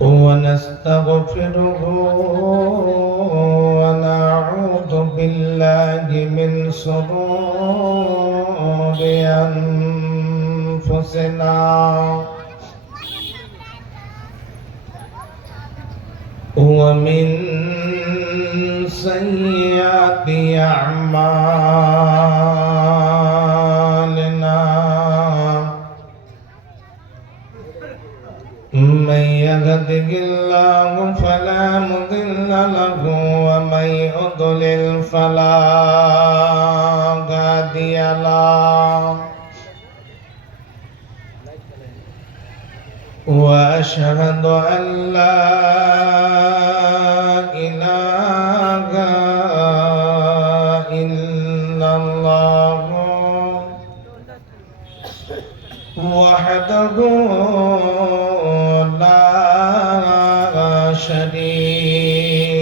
ونستغفره ونعوذ بالله من شرور أنفسنا ومن سيئات أعمالنا من يهده الله فلا مضل له ومن يضلل فلا هادي له وأشهد أن لا إله إلا الله وحده لا شريك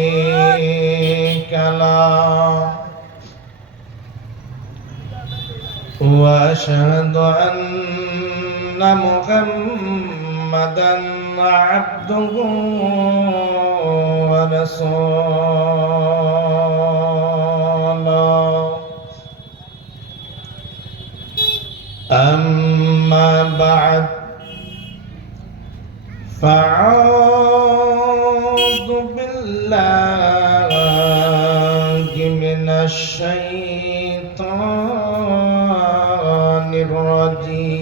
له وأشهد أن محمدًا عبده ورسوله أما بعد فأعوذ بالله من الشيطان الرجيم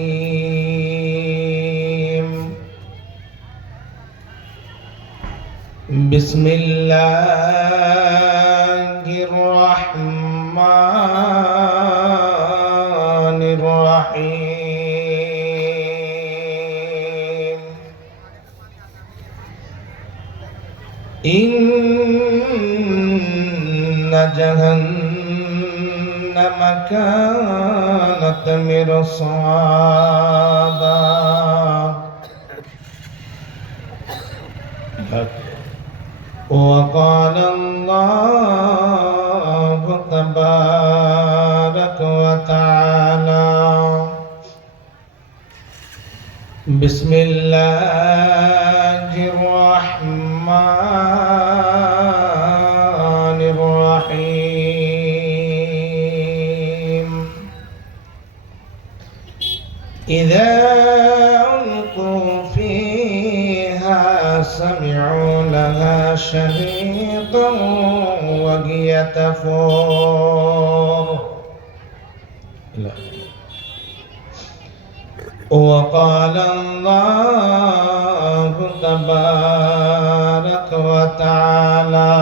بسم الله الرحمن الرحيم إن جهنم كانت مرصادا وقال الله تبارك وتعالى بسم الله الرحمن الرحيم إذا ألقوا فيها سمعوا لها شهيقا وهي تفور وقال الله تبارك وتعالى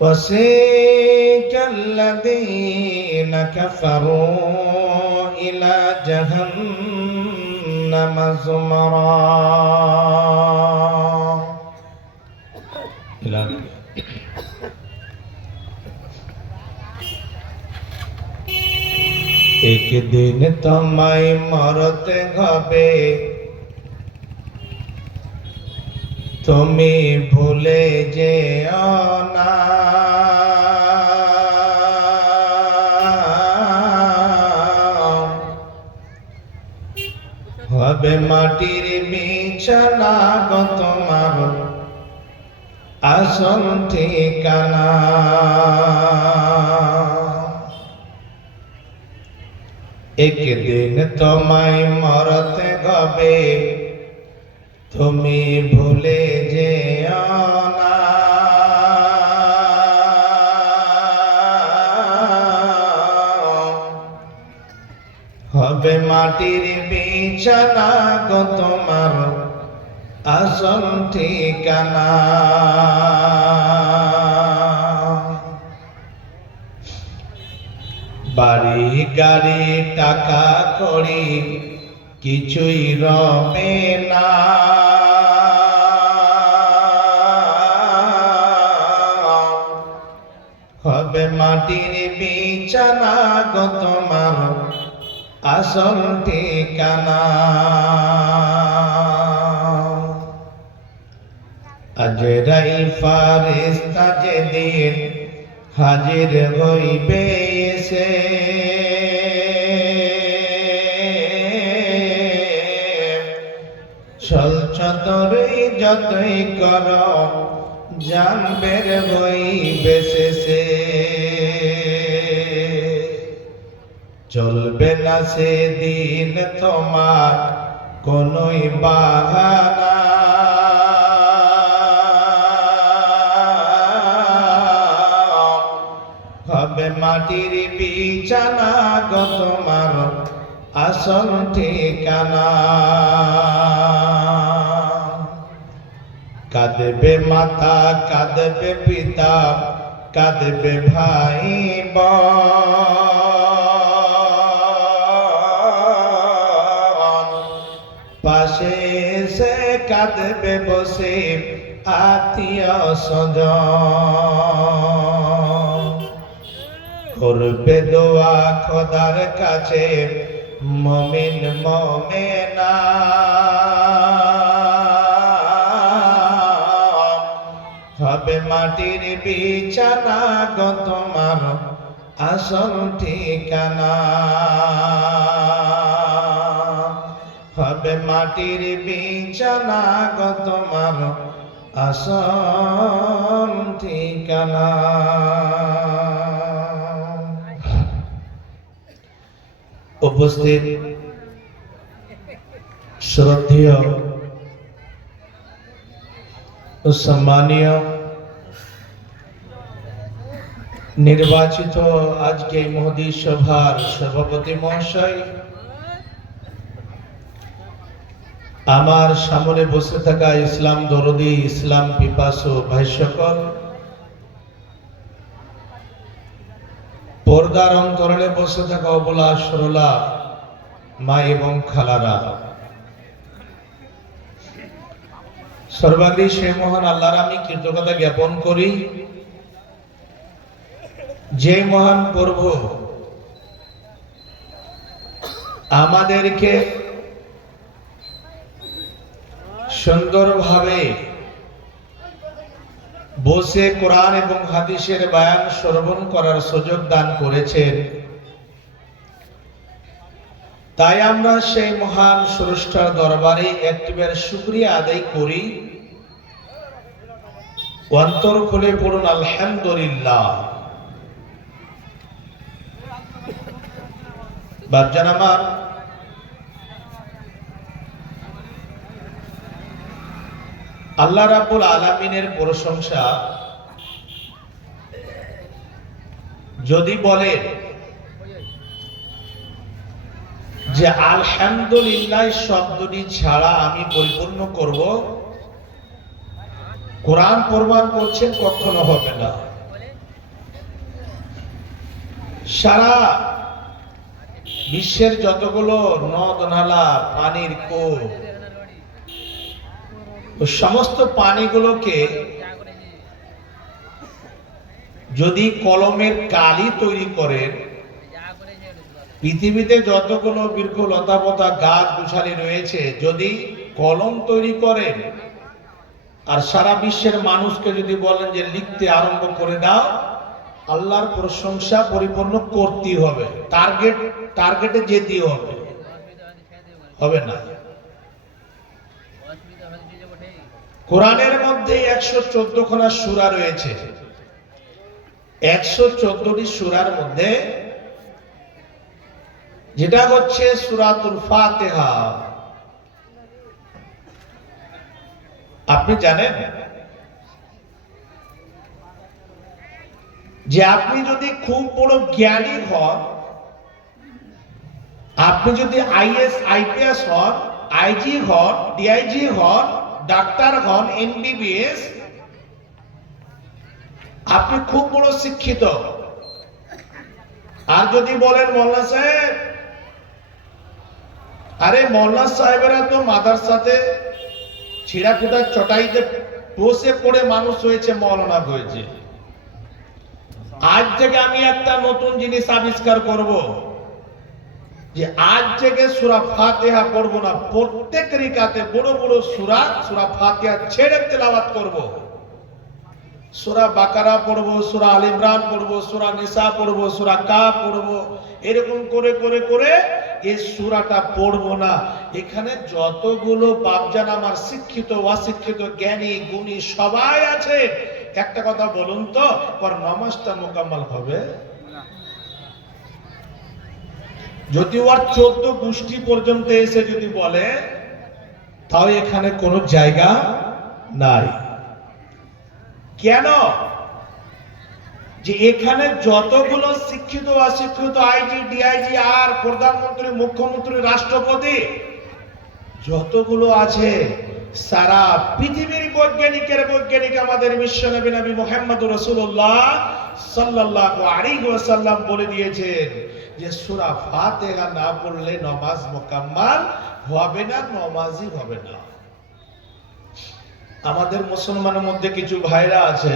وسيق الذين كفروا إلى جهنم زمرا একদিন তোমায় মরতে হবে তুমি ভুলে যেও না হবে মাটির বিছানা গো তোমার আসল ঠিকানা একদিন তোমায় মরতে হবে তুমি ভুলে যেও না হবে মাটির বিছানা গো তোমার আসল ঠিকানা বাড়ি গাড়ি টাকা কড়ি কিছুই রবে না হবে মাটির বিছানা গো তোমার আসল ঠিকানা আজরাইল ফারিস্তা যেদিন হাজির হইবে এসে ছল চতরই যতই কর জানবে হইবে শেষে চলবে না সেদিন তোমার কোনই বাহানা হবে মাটির বিছানা গো তোমার আসল ঠিকানা কাঁদবে মাতা কাঁদবে পিতা কাঁদবে ভাই বোন পাশে এসে কাঁদবে বসে আত্মীয় স্বজন করবে দোয়া খোদার কাছে মুমিন মুমিনা হবে মাটির বিছানা গো তোমার আসল ঠিকানা হবে মাটির বিছানা গো তোমার আসল ঠিকানা। উপস্থিত শ্রদ্ধেয় ও সম্মানীয় নির্বাচিত আজকে মহোদী সভার সভাপতি মহাশয়, আমার সামনে বসে থাকা ইসলাম দরদি ইসলাম পিপাসু ভাই সকল, পর্দার অন্তরালে বসে থাকা অবলা সরলা মা এবং খালারা, সর্বাগ্রী সে মহান আল্লাহর আমি কৃতজ্ঞতা জ্ঞাপন করি যে মহান প্রভু আমাদেরকে সুন্দরভাবে বসে কোরআন এবং হাদিসের বয়ান শ্রবণ করার সুযোগ দান করেছেন। তাই আমরা সেই মহান স্রষ্টার দরবারে একটিবার শুকরিয়া আদায় করি, অন্তর খুলে পড়ুন আলহামদুলিল্লাহ। বাপজান আমার, আল্লাহ রাব্বুল আলামিনের প্রশংসা যদি বলেন যে আলহামদুলিল্লাহ শব্দটি ছাড়া আমি পরিপূর্ণ করব, কোরআন প্রমাণ করছেন কখনো হবে না। সারা বিশ্বের যতগুলো নদ নালা পানির কূপ সমস্ত পানিগুলোকে যদি কলমের কালি তৈরি করেন, পৃথিবীতে যতগুলো বৃক্ষ লতাপাতা গাছ গোছালি রয়েছে যদি কলম তৈরি করেন আর সারা বিশ্বের মানুষকে যদি বলেন যে লিখতে আরম্ভ করে দাও, আল্লাহর প্রশংসা পরিপূর্ণ করতেই হবে, টার্গেটে যেতেই হবে, হবে না। কোরআনের মধ্যে 114 খানা সূরা রয়েছে। 114টি সূরার মধ্যে যেটা হচ্ছে সূরাতুল ফাতিহা, আপনি জানেন যে আপনি যদি খুব বড় জ্ঞানী হন, আপনি যদি আইএস আইপিএস হন, আইজি হন, ডিআইজি হন, ডাক্তার হন, এমবিবিএস, আপনি খুব বড় শিক্ষিত, আর যদি বলেন মোল্লা সাহেব, আরে মোল্লা সাহেবেরা তো মাদ্রাসাতে ছিঁড়াফুটা চটাইতে বসে পড়ে মানুষ হয়েছে, মৌলানা হয়েছে। আজ থেকে আমি একটা নতুন জিনিস আবিষ্কার করব যে আজ থেকে সূরা ফাতিহা পড়ব না, প্রত্যেক রিকাতে বড় বড় সূরা ফাতিহা ছেড়ে তেলাওয়াত করব। সূরা বাকারা পড়বো, সূরা আল ইমরান পড়বো, সূরা নিসা পড়বো, সূরা কাফ পড়বো, এরকম করে করে করে এই সূরাটা পড়বো না। এখানে যতগুলো বাপজান আমার শিক্ষিত অশিক্ষিত জ্ঞানী গুণী সবাই আছে, একটা কথা বলুন তো, পর নামাজটা মোকাম্মল হবে? যদি ওর 14 গোষ্ঠী পর্যন্ত এসে যদি বলে, তাও এখানে কোনো জায়গা নাই। কেন? যে এখানে যতগুলো শিক্ষিত অশিক্ষিত আইজি, ডিআইজি, আর প্রধানমন্ত্রী, মুখ্যমন্ত্রী, রাষ্ট্রপতি যতগুলো আছে, সারা পৃথিবীর বৈজ্ঞানিক আমাদের বিশ্বনবী নবী মুহাম্মদুর রাসূলুল্লাহ সাল্লাল্লাহু আলাইহি ওয়াসাল্লাম বলে দিয়েছেন যে সূরা ফাতিহা না পড়লে নামাজ মুকাম্মাল হবে না, নামাজই হবে না। আমাদের মুসলমানের মধ্যে কিছু ভাইরা আছে,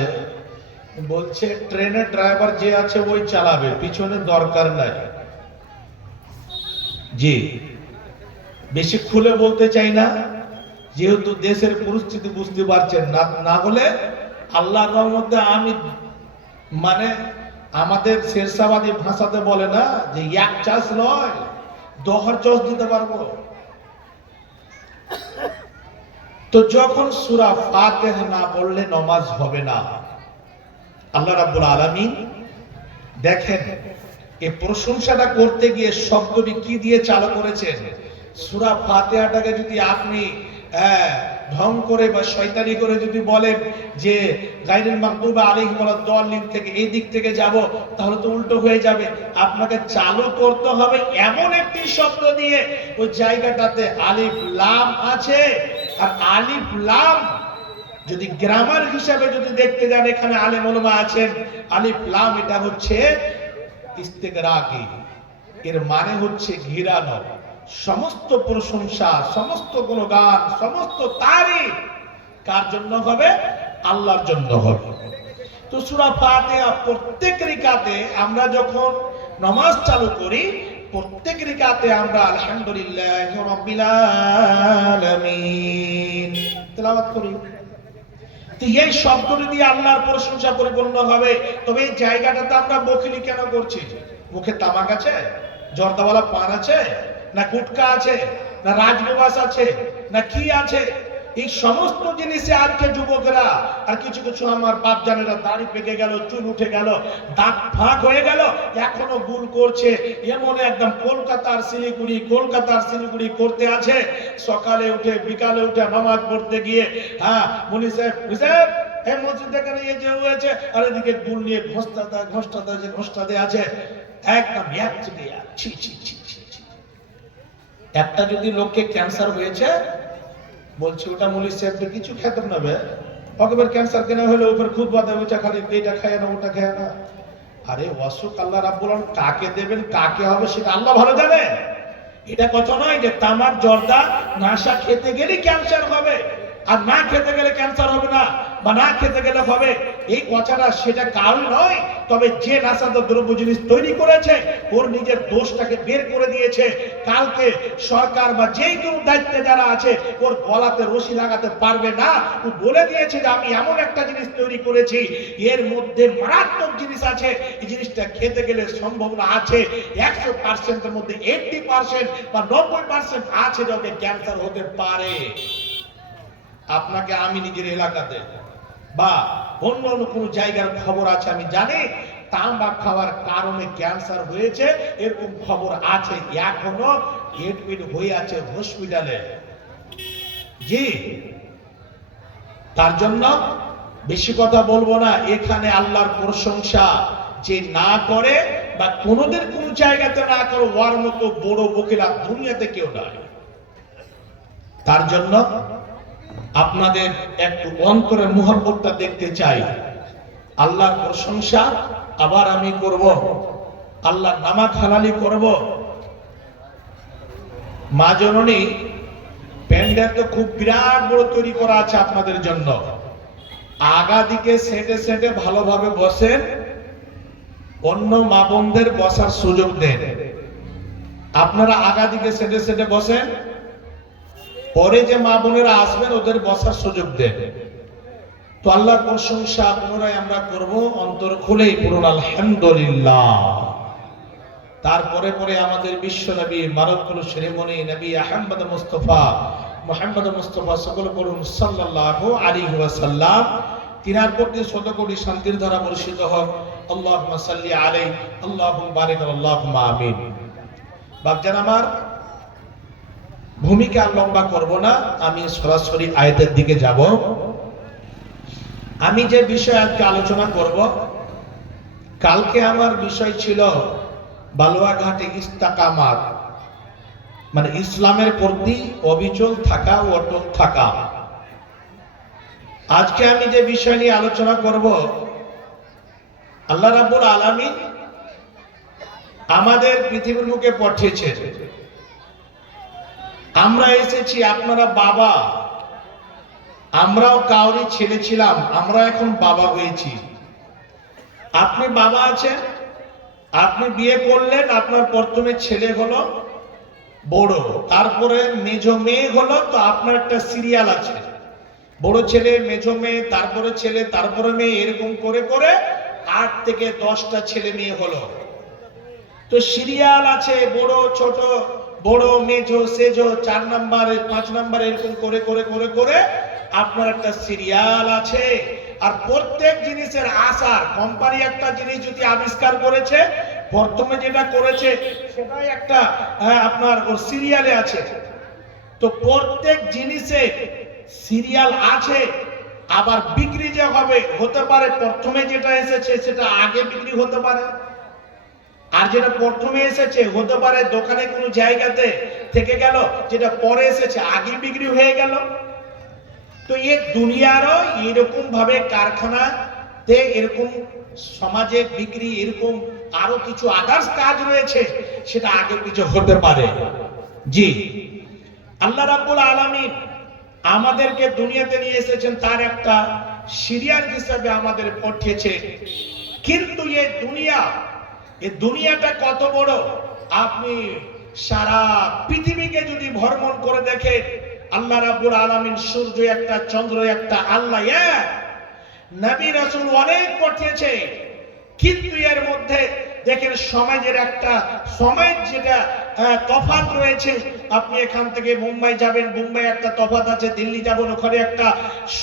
বলছে ট্রেনের ড্রাইভার যে আছে ওই চালাবে, পিছনে দরকার নাই। জি, বেশি খুলে বলতে চাই না, যেহেতু দেশের পরিস্থিতি বুঝতে পারছেন না। না হলে আল্লাহর রহমতে আমি মানে আমাদের শেরশাবাদী ভাষাতে বলে না যে এক চাষ নয় 10 চাষ দিতে পারবো। তো যখন সূরা ফাতিহা না পড়লে নামাজ হবে না। আল্লাহ রাব্বুল আলামিন দেখেন এই প্রশংসাটা করতে গিয়ে শব্দটি কি দিয়ে চালু করেছেন। সূরা ফাতিহাটাকে যদি আপনি ঢং করে বা শয়তানি করে যদি বলেন যে গায়রুল মাগদুবি আলাইহিম ওয়ালাদ দাল্লিন থেকে এই দিক থেকে যাব, তাহলে তো উল্টো হয়ে যাবে। আপনাকে চালু করতে হবে এমন একটি শব্দ দিয়ে ওই জায়গাটাতে আলিফ লাম আছে। আর আলিফ লাম যদি গ্রামার হিসাবে যদি দেখতে যান, এখানে আলেম উলামা আছেন, আলিফ লাম এটা হচ্ছে ইস্তিগরাকি, এর মানে হচ্ছে ঘিরানো। সমস্ত প্রশংসা, সমস্ত গুণগান, সমস্ত তারিফ কার জন্য হবে? আল্লাহর জন্য হবে। তো সূরা ফাতিহা প্রত্যেক রিকাতে আমরা যখন নামাজ চালু করি, প্রত্যেক রিকাতে আমরা আলহামদুলিল্লাহি রাব্বিল আলামিন তেলাওয়াত করি। তো এই শব্দটি দিয়ে আল্লাহর প্রশংসা পরিপূর্ণ হবে। তবে এই জায়গাটাতে আমরা বখিলি কেন করছি? মুখে তামাক আছে, জর্দাওয়ালা পান আছে, না গুটকা আছে, না রাজনিবাস আছে, না কি আছে? এই সমস্ত জিনিসে আজকে যুবকরা আর কিছু কিছু আমার বাপ জানেরা দাড়ি পেকে গেল, চুল উঠে গেল, দাঁত ফাঁক হয়ে গেল, এখনো গুল করছে। এমন একদম কলকাতার শিলিগুড়ি করতে আছে। সকালে উঠে বিকালে উঠে নামাজ পড়তে গিয়ে মুনি সাহেব এই মসজিদে কেন এই যে হয়েছে, আর এদিকে গুল নিয়ে ঘোষটাতে আছে একদম ছি ছি ছি ছি। একটা যদি লোককে ক্যান্সার হয়েছে, বলছে ওটা মুলি সাহেব কিছু খেতে নেবে, অগেবার ক্যান্সার কেন হলে ওপর খুব বাদে ওটা খালি এইটা খায় না ওটা খায় না। আরে অসুখ আল্লাহ রাব্বুল আলামিন কাকে দেবেন কাকে হবে সেটা আল্লাহ ভালো জানে। এটা কথা নয় যে তামাক জর্দা নাশা খেতে গেলে ক্যান্সার হবে আর না খেতে গেলে ক্যান্সার হবে না, বা না খেতে গেলে হবে, এই কথাটা সেটা কারণ নয়। তবে যে নাশাদার দ্রব্য জিনিস তৈরি করেছে ওর নিজের দোষটাকে বের করে দিয়েছে। কালকে সরকার বা যেই কেউ দায়িত্বে যারা আছে ওর গলাতে রশি লাগাতে পারবে না। ও বলে দিয়েছে যে আমি এমন একটা জিনিস তৈরি করেছি এর মধ্যে মারাত্মক জিনিস আছে, এই জিনিসটা খেতে গেলে সম্ভাবনা আছে 100%-এর মধ্যে 80% বা 90% আছে যে ওকে ক্যান্সার হতে পারে। আপনাকে আমি নিজের এলাকাতে বা অন্য অন্য কোন জায়গার খবর আছে আমি জানি, তামাক খাওয়ার কারণে ক্যান্সার হয়েছে এরকম খবর আছে, এখনো এডমিট হয়ে আছে হসপিটালে। জি, তার জন্য বেশি কথা বলবো না। এখানে আল্লাহর প্রশংসা যে না করে বা কোনোদিন কোন জায়গাতে না করে, ওর মতো বড় বকিলা দুনিয়াতে কেউ নাই। তার জন্য আপনাদের একটু অন্তরের মুহাব্বতটা দেখতে চাই। আল্লাহর প্রশংসা আবার আমি করব, আল্লাহর নামাজ হালালি করব। মা জননী প্যান্ডেল তো খুব বিরাট বড় তৈরি করা আছে আপনাদের জন্য। আগা দিকে সেটে সেটে ভালোভাবে বসেন, অন্য মা বোনদের বসার সুযোগ দেন। আপনারা আগা দিকে সেটে সেটে বসেন, পরে যে মা বোনেরা আসবেন ওদের বসার সুযোগ দেন। তো আল্লাহর প্রশংসা পুনরায় আমরা করব অন্তর খুলেই পড়ুন আলহামদুলিল্লাহ। তারপরে পরে আমাদের বিশ্ব নবী মারকুল শিরোমণি নবী আহমদ মুস্তফা মুহাম্মদ মুস্তফা সকল পড়ুন সাল্লাল্লাহু আলাইহি ওয়াসাল্লাম। তিনার প্রতি শত কোটি শান্তির ধারা বর্ষিত হোক। আল্লাহুম্মা সাল্লি আলাইহি আল্লাহুম্মা বারিক আল্লাহুম্মা আমিন। বাপজান আমার, ভূমিকা লম্বা করব না, আমি সরাসরি আয়াতের দিকে যাব। আমি যে বিষয়ে আজকে আলোচনা করব, কালকে আমার বিষয় ছিল বালুয়াঘাটে ইস্তেকামাত, মানে ইসলামের প্রতি অবিচল থাকা, অটল থাকা। আজকে আমি যে বিষয় নিয়ে আলোচনা করব, আল্লাহ রাব্বুল আলামিন আমাদের পৃথিবীর বুকে পাঠিয়েছেন। আমরা এসেছি, আপনারা বাবা, আমরাও কাউরি ছেলে ছিলাম, আমরা এখন বাবা হয়েছি। আপনি বাবা আছেন, আপনি বিয়ে করলেন, আপনার প্রথমে ছেলে হলো বড়, তারপরে মেজ মেয়ে হলো, তো আপনার একটা সিরিয়াল আছে, বড় ছেলে, মেজ মেয়ে, তারপরে ছেলে, তারপরে মেয়ে, এরকম করে করে 8 থেকে 10টা ছেলে মেয়ে হলো। তো সিরিয়াল আছে, বড় ছোট, বড় মেজ সেজ, 4 নম্বরে 5 নম্বরে, এরকম করে করে করে করে আপনার একটা সিরিয়াল আছে। আর প্রত্যেক জিনিসের আসার, কোম্পানি একটা জিনিস যদি আবিষ্কার করেছে, প্রথমে যেটা করেছে সেটাই একটা আপনার ওর সিরিয়ালে আছে। তো প্রত্যেক জিনিসে সিরিয়াল আছে। আবার বিক্রি যে হবে, হতে পারে প্রথমে যেটা এসেছে সেটা আগে বিক্রি হতে পারে, আর যেটা প্রথমে এসেছে হতে পারে দোকানে কোনো জায়গাতে থেকে গেল, যেটা পরে এসেছে আগে বিক্রি হয়ে গেল। তো এই দুনিয়ারও এরকম ভাবে কারখানাতে এরকম সমাজে বিক্রি, এরকম আরো কিছু আদার্স কাজ রয়েছে, সেটা আগে পিছে হতে পারে। জি, আল্লাহ রাব্বুল আলামিন আমাদেরকে দুনিয়াতে নিয়ে এসেছেন, তার একটা সিরিয়াল হিসাবে আমাদের পাঠিয়েছে। কিন্তু এই দুনিয়াটা কত বড়, আপনি সারা পৃথিবীকে যদি ভ্রমণ করে দেখেন, আল্লাহ রাব্বুল আলামিন সূর্য একটা, চন্দ্র একটা, আল্লাহ এক, নবী রাসূল অনেক পাঠিয়েছে। কিন্তু এর মধ্যে দেখেন সমাজের একটা যেটা তফাৎ রয়েছে। আপনি এখান থেকে মুম্বাই যাবেন, মুম্বাই একটা তফাৎ আছে, দিল্লি যাবেন, ওখানে একটা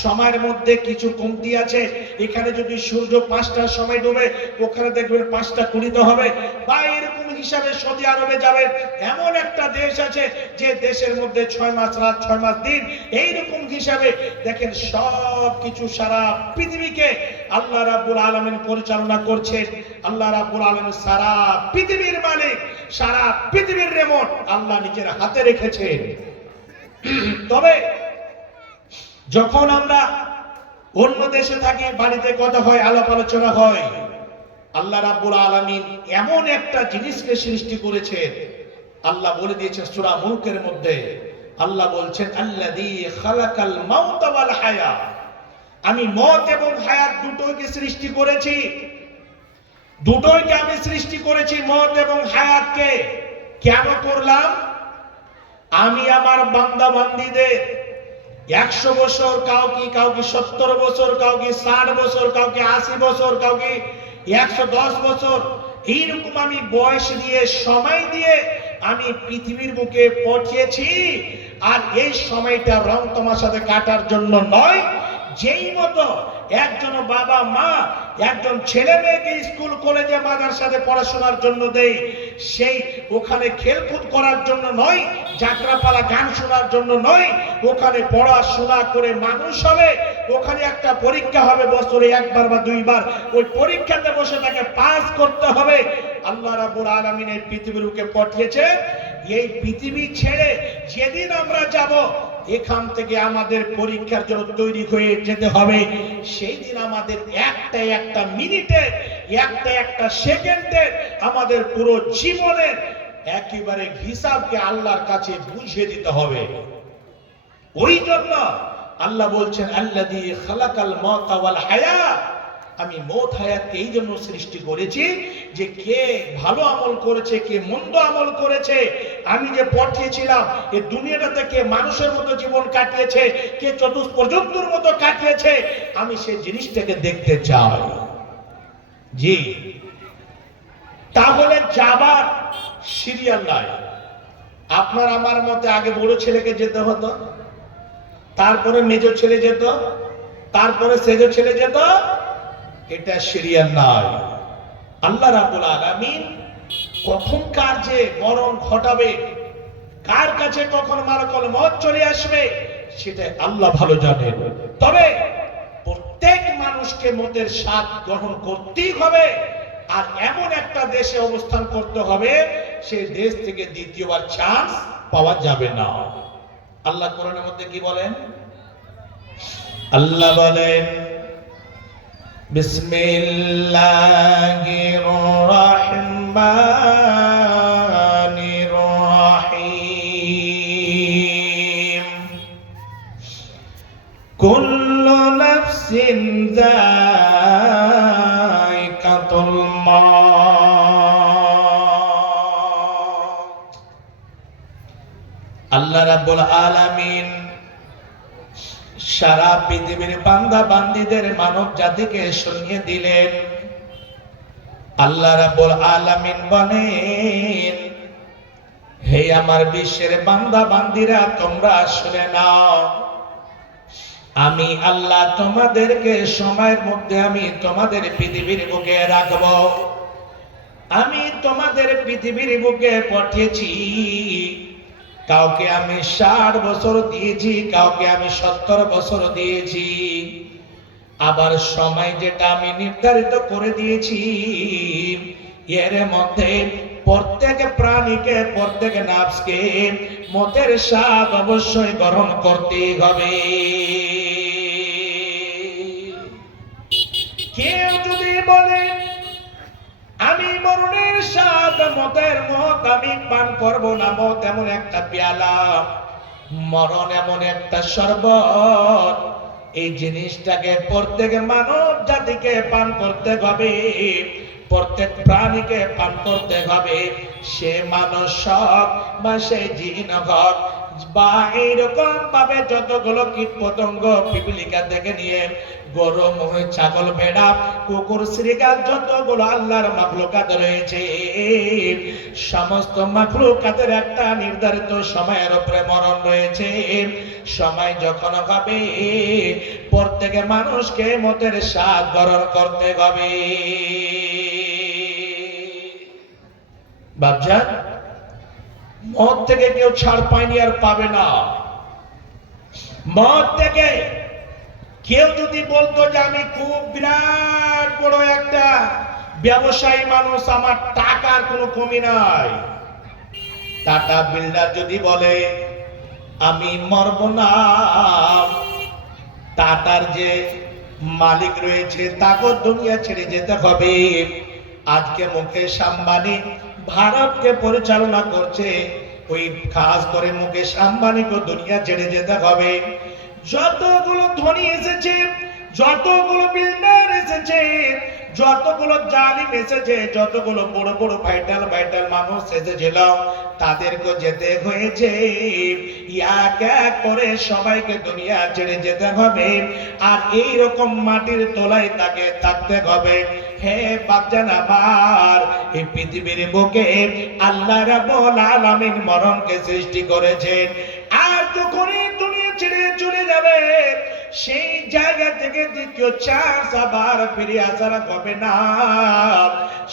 সময়ের মধ্যে কিছু কমতি আছে। এখানে যদি সূর্য 5টার সময় ডুবে, ওখানে দেখবেন 5টা 20 হবে। বা এরকম হিসাবে সৌদি আরবে যাবেন, এমন একটা দেশ আছে যে দেশের মধ্যে 6 মাস রাত 6 মাস দিন, এইরকম হিসাবে দেখেন সব কিছু সারা পৃথিবীকে আল্লাহ রাব্বুল আলামিন পরিচালনা করছেন। আল্লাহ রাব্বুল আলামিন সারা পৃথিবীর মালিক, সারা পৃথিবীর রিমোট আল্লাহ নিজের হাতে রেখেছেন। তবে যখন আমরা অন্য দেশে থাকি, বাড়িতে কথা হয়, আলাপ আলোচনা হয়, আল্লাহ রাব্বুল আলামিন এমন একটা জিনিসকে সৃষ্টি করেছেন। আল্লাহ বলে দিয়েছেন সূরা মুলকের মধ্যে, আল্লাহ বলছেন আল্লাযী খালাকাল মাউতা ওয়াল হায়াত, আমি মত এবং হায়াত দুটোকে সৃষ্টি করেছি। দুটোইকে আমি সৃষ্টি করেছি, মত এবং হায়াতকে। কেন করলাম? আমি আমার বান্দা বান্দীদের 100 বছর, কাউকে 70 বছর, কাউকে 60 বছর, কাউকে 80 বছর, কাউকে 110 বছর, এইরকম আমি বয়স দিয়ে, সময় দিয়ে আমি পৃথিবীর বুকে পাঠিয়েছি। আর এই সময়টা রং তামাশাতে কাটার জন্য নয়। যেই মতো একজন বাবা মা একজন ছেলে মেয়েকে স্কুল কলেজে মাদ্রাসাতে পড়াশোনার জন্য দেয়, সেই ওখানে খেলকুদ করার জন্য নয়, যাত্রাপালা গান শোনার জন্য নয়, ওখানে পড়াশোনা করে মানুষ হবে। ওখানে একটা পরীক্ষা হবে বছরে 1বার বা 2বার, ওই পরীক্ষাতে বসে তাকে পাস করতে হবে। আল্লাহ রাব্বুল আলামিন এই পৃথিবীর বুকে পাঠিয়েছে। এই পৃথিবী ছেড়ে যেদিন আমরা যাব, এখান থেকে আমাদের পরীক্ষার জন্য তৈরি হয়ে যেতে হবে। সেই দিন আমাদের একটা মিনিটে, একটা সেকেন্ডে আমাদের পুরো জীবনের একেবারে হিসাবকে আল্লাহর কাছে বুঝিয়ে দিতে হবে। ওই জন্য আল্লাহ বলছেন আল্লাযী খালাকাল মাউতা ওয়াল হায়াত, আমি মত হায়াতকে এই জন্য সৃষ্টি করেছি যে কে ভালো আমল করেছে, কে মন্দ আমল করেছে, আমি যে পাঠিয়েছিলাম এই দুনিয়াটাতে কে মানুষের মতো জীবন কাটিয়েছে, কে চতুষ্পর্যন্তর মতো কাটিয়েছে, আমি সেই জিনিসটাকে দেখতে চাই। জি, তাহলে যাবার সিরিয়াল নাই। আপনার আমার মতে আগে বড় ছেলেকে যেতে হতো, তারপরে মেজর ছেলে যেত, তারপরে সেজো ছেলে যেত। এটা সিরিয়াল নাই। আল্লাহ রাব্বুল আলামিন কখন কার যে মরণ ঘটাবে, কার কাছে কখন মালাকুল মউত চলে আসবে, সেটা আল্লাহ ভালো জানেন। তবে প্রত্যেক মানুষকে মতের স্বাদ গ্রহণ করতেই হবে, আর এমন একটা দেশে অবস্থান করতে হবে সেই দেশ থেকে দ্বিতীয়বার চান্স পাওয়া যাবে না। আল্লাহ কোরআনের মধ্যে কি বলেন? আল্লাহ বলেন বিসমিল্লাহির রাহমানির রাহিম কুল্লু নাফসিন যায়িকাতুল মাউত। আল্লাহ রাব্বুল আলামিন সারা পৃথিবীর বান্দা বান্দীদের মানব জাতিকে শুনিয়ে দিলেন। আল্লাহ রাব্বুল আলামিন বলেন, হে আমার বিশ্বের বান্দা বান্দীরা, তোমরা শুনে নাও, আমি আল্লাহ তোমাদেরকে সময়ের মধ্যে আমি তোমাদের পৃথিবীর বুকে রাখব। আমি তোমাদের পৃথিবীর বুকে পাঠিয়েছি। কাউকে আমি 60 বছর দিয়েছি, কাউকে আমি 70 বছর দিয়েছি। আবার সময় যেটা আমি নির্ধারিত করে দিয়েছি, এর মধ্যে প্রত্যেক প্রাণীকে, প্রত্যেক নাফসকে মতের স্বাদ অবশ্যই গ্রহণ করতে হবে। কেউ যদি বলে আমি মরণের স্বাদ, মতের মত আমি পান করব না, মত এমন একটা পেয়ালা, মরণ এমন একটা শরবত, এই জিনিসটাকে প্রত্যেক মানব জাতিকে পান করতে হবে, প্রত্যেক প্রাণীকে পান করতে হবে। সে মানুষ হোক বা সে জিন হোক বা এইরকম ভাবে যতগুলো কীট পতঙ্গ পিপিলিকা থেকে নিয়ে গরু, মহিষ, ছাগল, ভেড়া, কুকুর, শ্রীগাল, যতগুলো আল্লাহর মাখলুকাত রয়েছে, সমস্ত মাখলুকাতের একটা নির্ধারিত সময়ের উপরে মরণ রয়েছে। সময় যখন হবে প্রত্যেক মানুষকে মতের স্বাদ গ্রহণ করতে হবে। বাপজান, মদ থেকে কেউ ছাড় পায়নি আর পাবে না। মদ থেকে কেউ যদি বলতো যে আমি খুব বিরাট বড় একটা ব্যবসায়ী মানুষ, আমার টাকার কোনো কমি নাই, টাটা বিল্ডার যদি বলে আমি মরব না, টাটার যে মালিক রয়েছে তাকে দুনিয়া ছেড়ে যেতে হবে। আজকে মুকেশ আম্বানি ভারতকে পরিচালনা করছে, ওই খাস করে মুকেশ আম্বানিকে দুনিয়া ছেড়ে যেতে হবে। যতগুলো ধনী এসেছে, যতগুলো বিল্ডার এসেছে, যতগুলো জালিম এসেছে, যতগুলো বড় বড় ভাইটাল ভাইটাল মানুষ এসেছিল, তাদেরকে যেতে হয়েছে। এক এক করে সবাইকে দুনিয়া ছেড়ে যেতে হবে, আর এই রকম মাটির তলায় তাকে থাকতে হবে। হে বাপজান আমার, এই পৃথিবীর বুকে আল্লাহ রাব্বুল আলামিন মরণকে সৃষ্টি করেছেন। আর যখনই দুনিয়া ছেড়ে চলে যাবে, সেই জায়গা থেকে দ্বিতীয় চান্স আবার ফিরে আসার হবে না।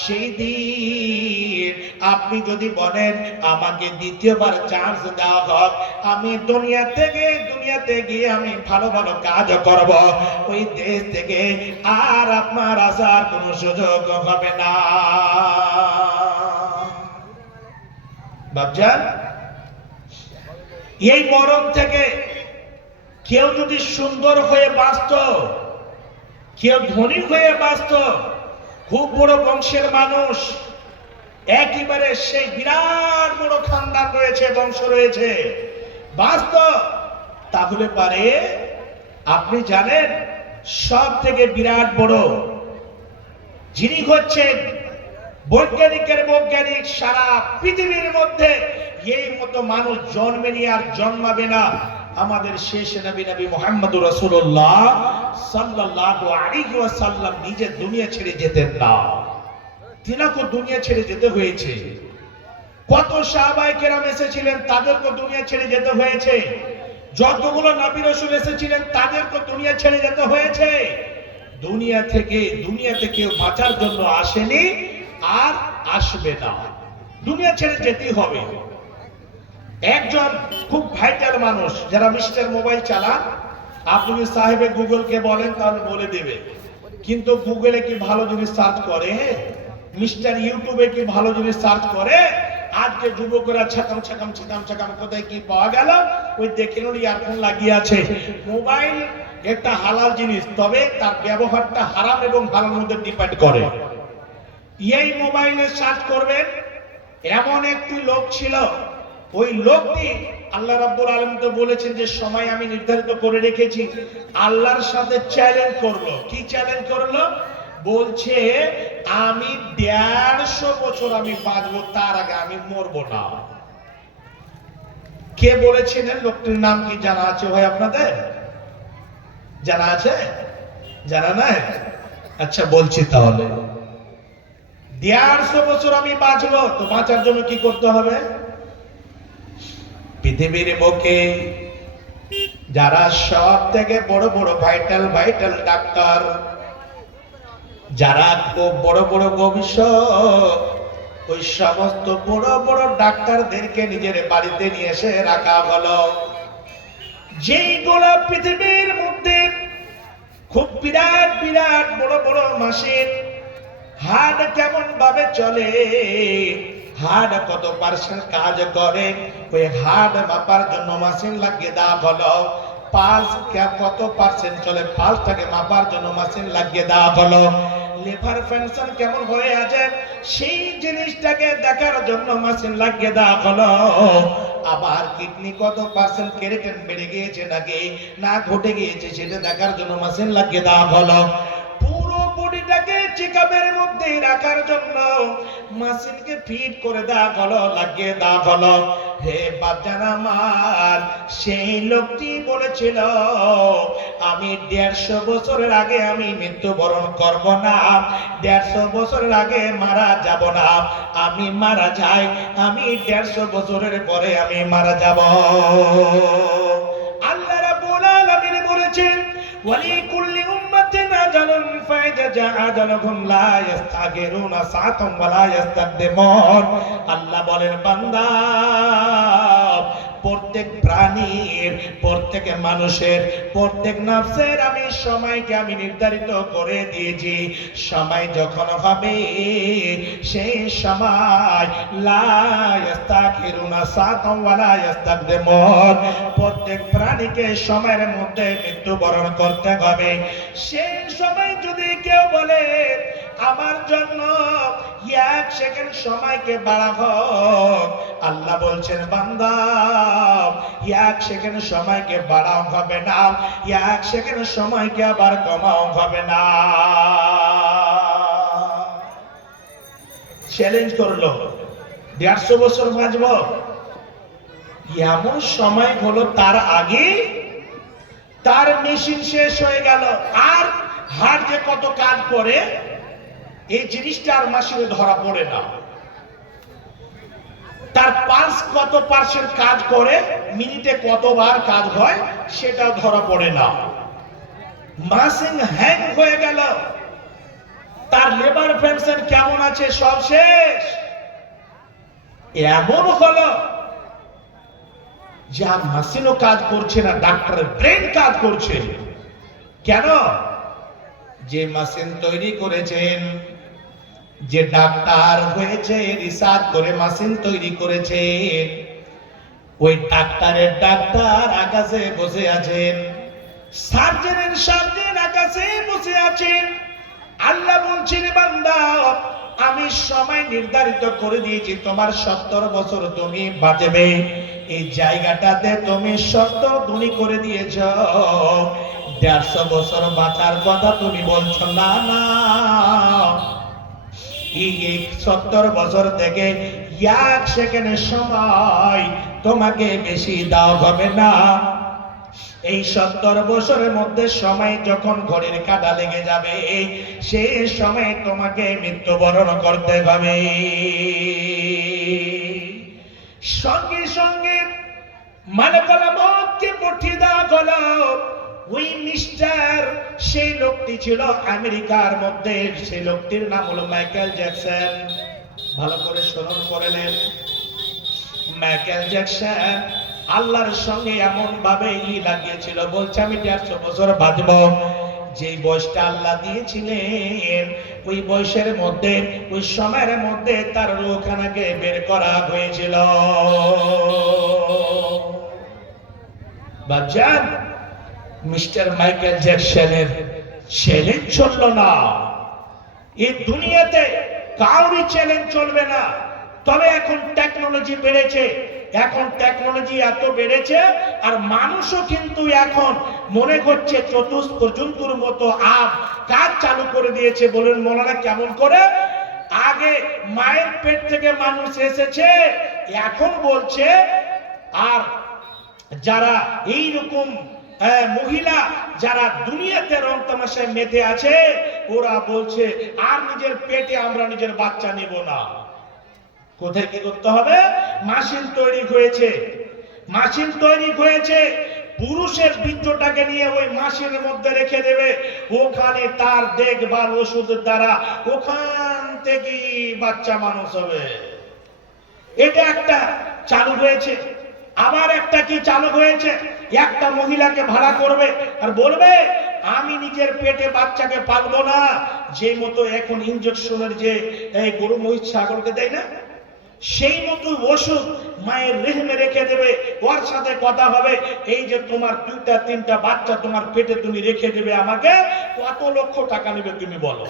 সেই দিন আপনি যদি বলেন আমাকে দ্বিতীয়বার চান্স দেওয়া হোক, আমি দুনিয়াতে গিয়ে আমি ভালো ভালো কাজ করব, ওই দেশ থেকে আর আপনার আসার কোনো সুযোগ হবে না। বাপজান, এই মরণ থেকে কেউ যদি সুন্দর হয়ে বাঁচত, কেউ ধনী হয়ে বাঁচত, খুব বড় বংশের মানুষ, একেবারে সেই বিরাট বড় খানদান রয়েছে, বংশ রয়েছে, বাঁচত, তাহলে পারে আপনি জানেন সব থেকে বিরাট বড় যিনি হচ্ছেন বৈজ্ঞানিক সারা পৃথিবীর মধ্যে এই মতো মানুষ জন্মেনি আর জন্মাবে না। আমাদের শেষ নবী মুহাম্মদুর রাসূলুল্লাহ সাল্লাল্লাহু আলাইহি ওয়াসাল্লাম নিজে দুনিয়া ছেড়ে যেতেন না, তিনাকে দুনিয়া ছেড়ে যেতে হয়েছে। কত সাহাবায়ে কেরাম এসেছিলেন, তাদেরকে দুনিয়া ছেড়ে যেতে হয়েছে। যতগুলো নবী রাসূল এসেছিলেন, তাদেরকে দুনিয়া ছেড়ে যেতে হয়েছে। দুনিয়াতে কেউ বাঁচার জন্য আসেনি আর আসবে না, দুনিয়া ছেড়ে যেতেই হবে। একজন খুব ভাইটাল মানুষ, যারা মিস্টার মোবাইল চালান, আপনি সাহেবে গুগলকে বলেন তাহলে বলে দেবে, কিন্তু গুগলে কি ভালো জিনিস সার্চ করে? মিস্টার ইউটিউবে কি ভালো জিনিস সার্চ করে? আজকে যুবকরা ছাকাম কোথায় কি পাওয়া গেল, ওই দেখে নিন ইয়ারফোন লাগিয়ে আছে। মোবাইল একটা হালাল জিনিস, তবে তার ব্যবহারটা হারাম এবং হালাল মধ্যে ডিপেন্ড করে। এই মোবাইলে সার্চ করবেন, এমন একটি লোক ছিল, ওই লোকটি আল্লাহ রাব্বুল আলামিন তো বলেছেন যে সময় আমি নির্ধারিত করে রেখেছি, আল্লাহর সাথে চ্যালেঞ্জ করলো। কি চ্যালেঞ্জ করলো? বলছে আমি 150 বছর আমি বাঁচবো, তার আগে আমি মরবো না। কে বলেছিলেন? লোকটির নাম কি জানা আছে ভাই আপনাদের? জানা আছে? জানা নাই? আচ্ছা বলছি তাহলে, 150 বছর আমি বাঁচবো, তো বাঁচার জন্য কি করতে হবে? পৃথিবীর বুকে যারা সব থেকে বড় বড় ভাইটাল ডাক্তার, যারা খুব বড় বড় গবেষক, ওই সমস্ত বড় বড় ডাক্তারদেরকে নিজের বাড়িতে নিয়ে এসে রাখা হলো। যেইগুলো পৃথিবীর মধ্যে খুব বিরাট বড় বড় মেশিন, হার্ট কেমন ভাবে চলে, হার্ট কত পার্সেন্ট কাজ করে, ওই হার্ট মাপার জন্য মেশিন লাগিয়ে দেওয়া হলো। পালস কত পার্সেন্ট চলে, পালসটাকে মাপার জন্য মেশিন লাগিয়ে দেওয়া হলো। লিভার ফাংশন কেমন হয়ে আছে, সেই জিনিসটাকে দেখার জন্য মেশিন লাগিয়ে দেওয়া হলো। আবার কিডনি কত পার্সেন্ট কেরাটিন বেড়ে গিয়েছে নাকি না ঘটে গিয়েছে, সেটা দেখার জন্য মেশিন লাগিয়ে দেওয়া হলো। পুরো বডিটাকে চেকআপের মধ্যে রাখার জন্য মেশিনকে ফিট করে দেওয়া হলো, লাগিয়ে দেওয়া হলো। হে বাচ্চারা আমার, সেই লোকটি বলেছিল আমি 150 বছরের আগে আমি মৃত্যুবরণ করব না, 150 বছরের আগে মারা যাব না। আমি মারা যাই, আমি 150 বছরের পরে আমি মারা যাব। আল্লাহ রাব্বুল আলামিন বলেছেন ওয়ালিকুল্লি উম্মাতিন আজালুন ফাইজা জাআ আজালুহুম লা ইস্তাগিরুনা সাআতাম ওয়া লা ইস্তাকদিমুন। আল্লাহ বলেন বান্দা, প্রত্যেক প্রাণীর, প্রত্যেক মানুষের, প্রত্যেক নফসের আমি সময়কে আমি নির্ধারিত করে দিয়েছি। সময় যখন হবে সেই সময় লা ইস্তাগিরুনা সাআতাম ওয়া লা ইস্তাকদিমুন, প্রত্যেক প্রাণীকে সময়ের মধ্যে মৃত্যুবরণ করতে হবে। সেই সময় যদি কেউ বলে আমার জন্য 1 সেকেন্ড সময়কে বাড়া হোক, আল্লাহ বলছেন বান্দা 1 সেকেন্ড সময়কে বাড়াও হবে না, 1 সেকেন্ড সময়কে আবার কমাও হবে না। চ্যালেঞ্জ করলো 150 বছর বাঁচবো, এমন সময় হলো তার আগে তার মেশিন শেষ হয়ে গেল। আর হার্ট যে কত কাজ করে এই জিনিসটা আর মেশিনে ধরা পড়ে না। তার পালস কত পার্সেন্ট কাজ করে, মিনিটে কতবার কাজ হয় সেটাও ধরা পড়ে না। মেশিন হ্যাং হয়ে গেল, তার লিভার ফাংশন কেমন আছে সব শেষ। এমন হলো যা মেশিনও কাজ করছে না, ডাক্তারের ব্রেন কাজ করছে। কেন? যে মেশিন তৈরি করেছেন, যে ডাক্তার হয়েছে, রিসার্চ করে মেশিন তৈরি করেছেন, ওই ডাক্তার আকাশে বসে আছেন, সার্জন আকাশে বসে আছেন। আল্লাহ বলছেন বান্দা আমি সময় নির্ধারিত করে দিয়েছি, তোমার 70 বছর তুমি বাঁচবে। এই জায়গাটাতে তুমি 70 গুণী করে দিয়েছ, 150 বছর বাঁচার কথা তুমি বলছো না। না, এই 70 বছর থেকে 1 সেকেন্ডের সময় তোমাকে বেশি দেওয়া হবে না। এই 70 বছরের মধ্যে সময় যখন ঘড়ির কাঁটা লেগে যাবে, সেই সময় তোমাকে মৃত্যুবরণ করতে হবে। সঙ্গে সঙ্গে মালাকুল মউতকে পাঠিয়ে দেওয়া হলো। ওই মিস্টার, সেই লোকটি ছিল আমেরিকার মধ্যে, সেই লোকটির নাম হলো মাইকেল জ্যাকসন। ভালো করে স্মরণ করে নেন। মাইকেল জ্যাকসন আল্লাহর সঙ্গে এমন ভাবে লাগিয়েছিল, বলছে আমি 150 বছর বাঁচব। যে বয়সটা আল্লাহ দিয়েছিলেন, ওই বয়সের মধ্যে, ওই সময়ের মধ্যে তার রূহখানাকে বের করা হয়েছিল। বাজান, মিস্টার মাইকেল জ্যাকসনের চ্যালেঞ্জ চললো না। এই দুনিয়াতে কাউরি চ্যালেঞ্জ চলবে না। তবে এখন টেকনোলজি বেড়েছে, এখন টেকনোলজি এত বেড়েছে, আর মানুষও কিন্তু এখন মনে করছে চতুষ্প জন্তুর মতো কাজ চালু করে দিয়েছে। বলেন মৌলানা কেমন করে? আগে মায়ের পেট থেকে মানুষ এসেছে, এখন বলছে আর যারা এইরকম মহিলা যারা দুনিয়াতে রং তামাশায় মেতে আছে, ওরা বলছে আর নিজের পেটে আমরা নিজের বাচ্চা নেব না। কোথায় কি করতে হবে? মেশিন তৈরি হয়েছে, মেশিন তৈরি হয়েছে। পুরুষের বীর্যটাকে নিয়ে ওই মেশিনের মধ্যে রেখে দেবে, ওখানে তার দেখভাল ওষুধের দ্বারা ওখান থেকে বাচ্চা মানুষ হবে। এটা একটা চালু হয়েছে। আবার একটা কি চালু হয়েছে, একটা মহিলাকে ভাড়া করবে আর বলবে আমি নিজের পেটে বাচ্চাকে পালবো না। যে মতো এখন ইনজেকশনের যে গরু মহিষ ছাগলকে দেয় না, সেই মতো ওষুধ মায়ের রেহমে রেখে দেবে, ওর সাথে কথা হবে, এই যে তোমার 2-3টা বাচ্চা তোমার পেটে তুমি রেখে দেবে, আমাকে কত লক্ষ টাকা নেবে তুমি বলো।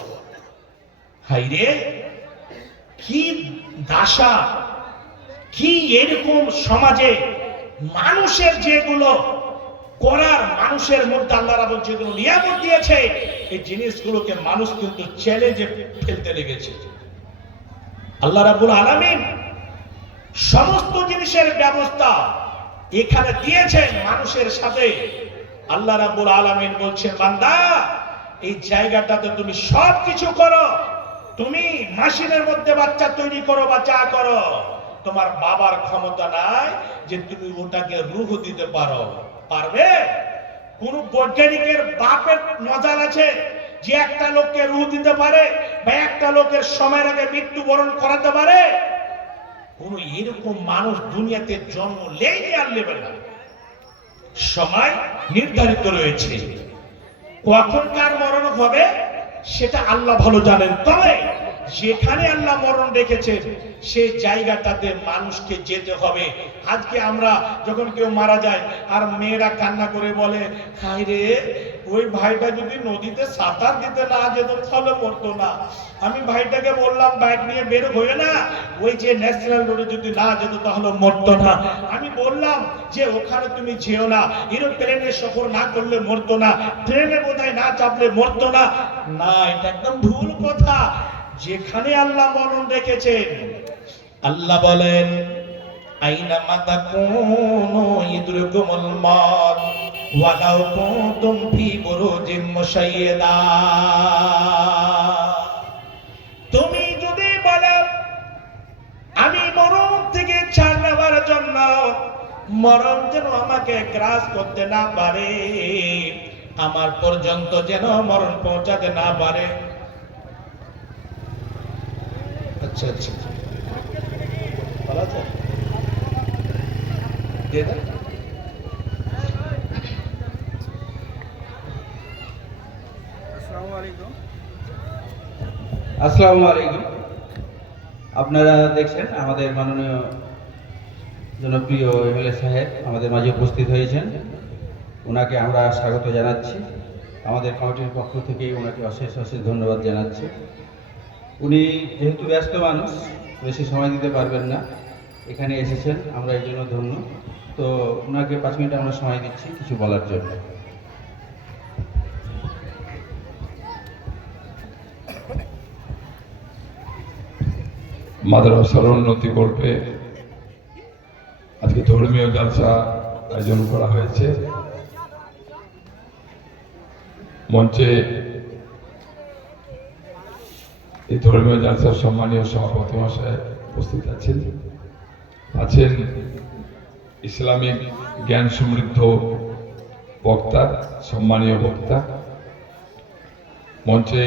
হাই রে, কি দাসা, কি এরকম সমাজে মানুষের যেগুলো করার, মানুষের মধ্যে আল্লাহ রাব্বুল যেগুলো নিয়ামত দিয়েছে, এই জিনিসগুলোকে মানুষ কিন্তু চ্যালেঞ্জে ফেলতে লেগেছে। আল্লাহ রাব্বুল আলামিন সমস্ত জিনিসের ব্যবস্থা এখানে দিয়েছেন মানুষের সাথে। আল্লাহ রাব্বুল আলামিন বলছেন, বান্দা এই জায়গাটাতে তুমি সব কিছু করো, তুমি মেশিনের মধ্যে বাচ্চা তৈরি করো বা যা করো, তোমার বাবার ক্ষমতা নাই যে তুমি ওটাকে রূহ দিতে পারো। পারবে? কোন বৈজ্ঞানিকের বাপের নজর আছে যে একটা লোককে রূহ দিতে পারে বা একটা লোকের সময়ের আগে মৃত্যুবরণ করাতে পারে? কোন এরকম মানুষ দুনিয়াতে জন্ম নেই আর নেবে না। সময় নির্ধারিত রয়েছে, কখন কার মরণ হবে সেটা আল্লাহ ভালো জানেন। তবে যেখানে আল্লাহ মরণ রেখেছেন সেই জায়গাটাতে মানুষকে যেতে হবে। আজকে আমরা যখন কেউ মারা যায় আর মেয়েরা কান্না করে বলে, হায় রে, ওই ভাইটা যদি নদীতে সাঁতার দিতে না যেত তাহলে মরতো না। আমি ভাইটাকে বললাম বাইক নিয়ে বের হয়ে না, ওই যে ন্যাশনাল রোডে যদি না যেত তাহলে মরতো না। আমি বললাম যে ওখানে তুমি যেও না, এরোপ্লেনে সফর না করলে মরতো না, ট্রেনে বোধহয় না চাপলে মরতো না। না, এটা একদম ভুল কথা। যেখানে আল্লাহ মরণ রেখেছেন, আল্লাহ বলেন আইনামা তাকুনু ইদরিকুমুল মাউত ওয়ালাউ কুনতুম ফি বুরুজিম মুশাইয়্যাদা। তুমি যদি বলো আমি মরণ থেকে ছাড় নেওয়ার জন্য, মরণ যেন আমাকে গ্রাস করতে না পারে, আমার পর্যন্ত যেন মরণ পৌঁছাতে না পারে। আচ্ছা আচ্ছা, ভালো আছে? আসসালামু আলাইকুম। আপনারা দেখছেন আমাদের মাননীয় জনপ্রিয় এমএলএ সাহেব আমাদের মাঝে উপস্থিত হয়েছেন। ওনাকে আমরা স্বাগত জানাচ্ছি। আমাদের কমিটির পক্ষ থেকে ওনাকে অশেষ অশেষ ধন্যবাদ জানাচ্ছি। উনি যেহেতু ব্যস্ত মানুষ, বেশি সময় দিতে পারবেন না, এখানে এসেছেন, আমরা এই জন্য ধন্য। তো ওনাকে 5 মিনিট আমরা সময় দিচ্ছি কিছু বলার জন্য। মাদ্রাসার উন্নতি করবে আজকে ধর্মীয় জলসা আয়োজন করা হয়েছে। মঞ্চে এই ধর্মীয় জলসার সম্মানীয় সভাপতি মহাশয় উপস্থিত আছেন ইসলামিক জ্ঞান সমৃদ্ধ বক্তা, সম্মানীয় বক্তা। মঞ্চে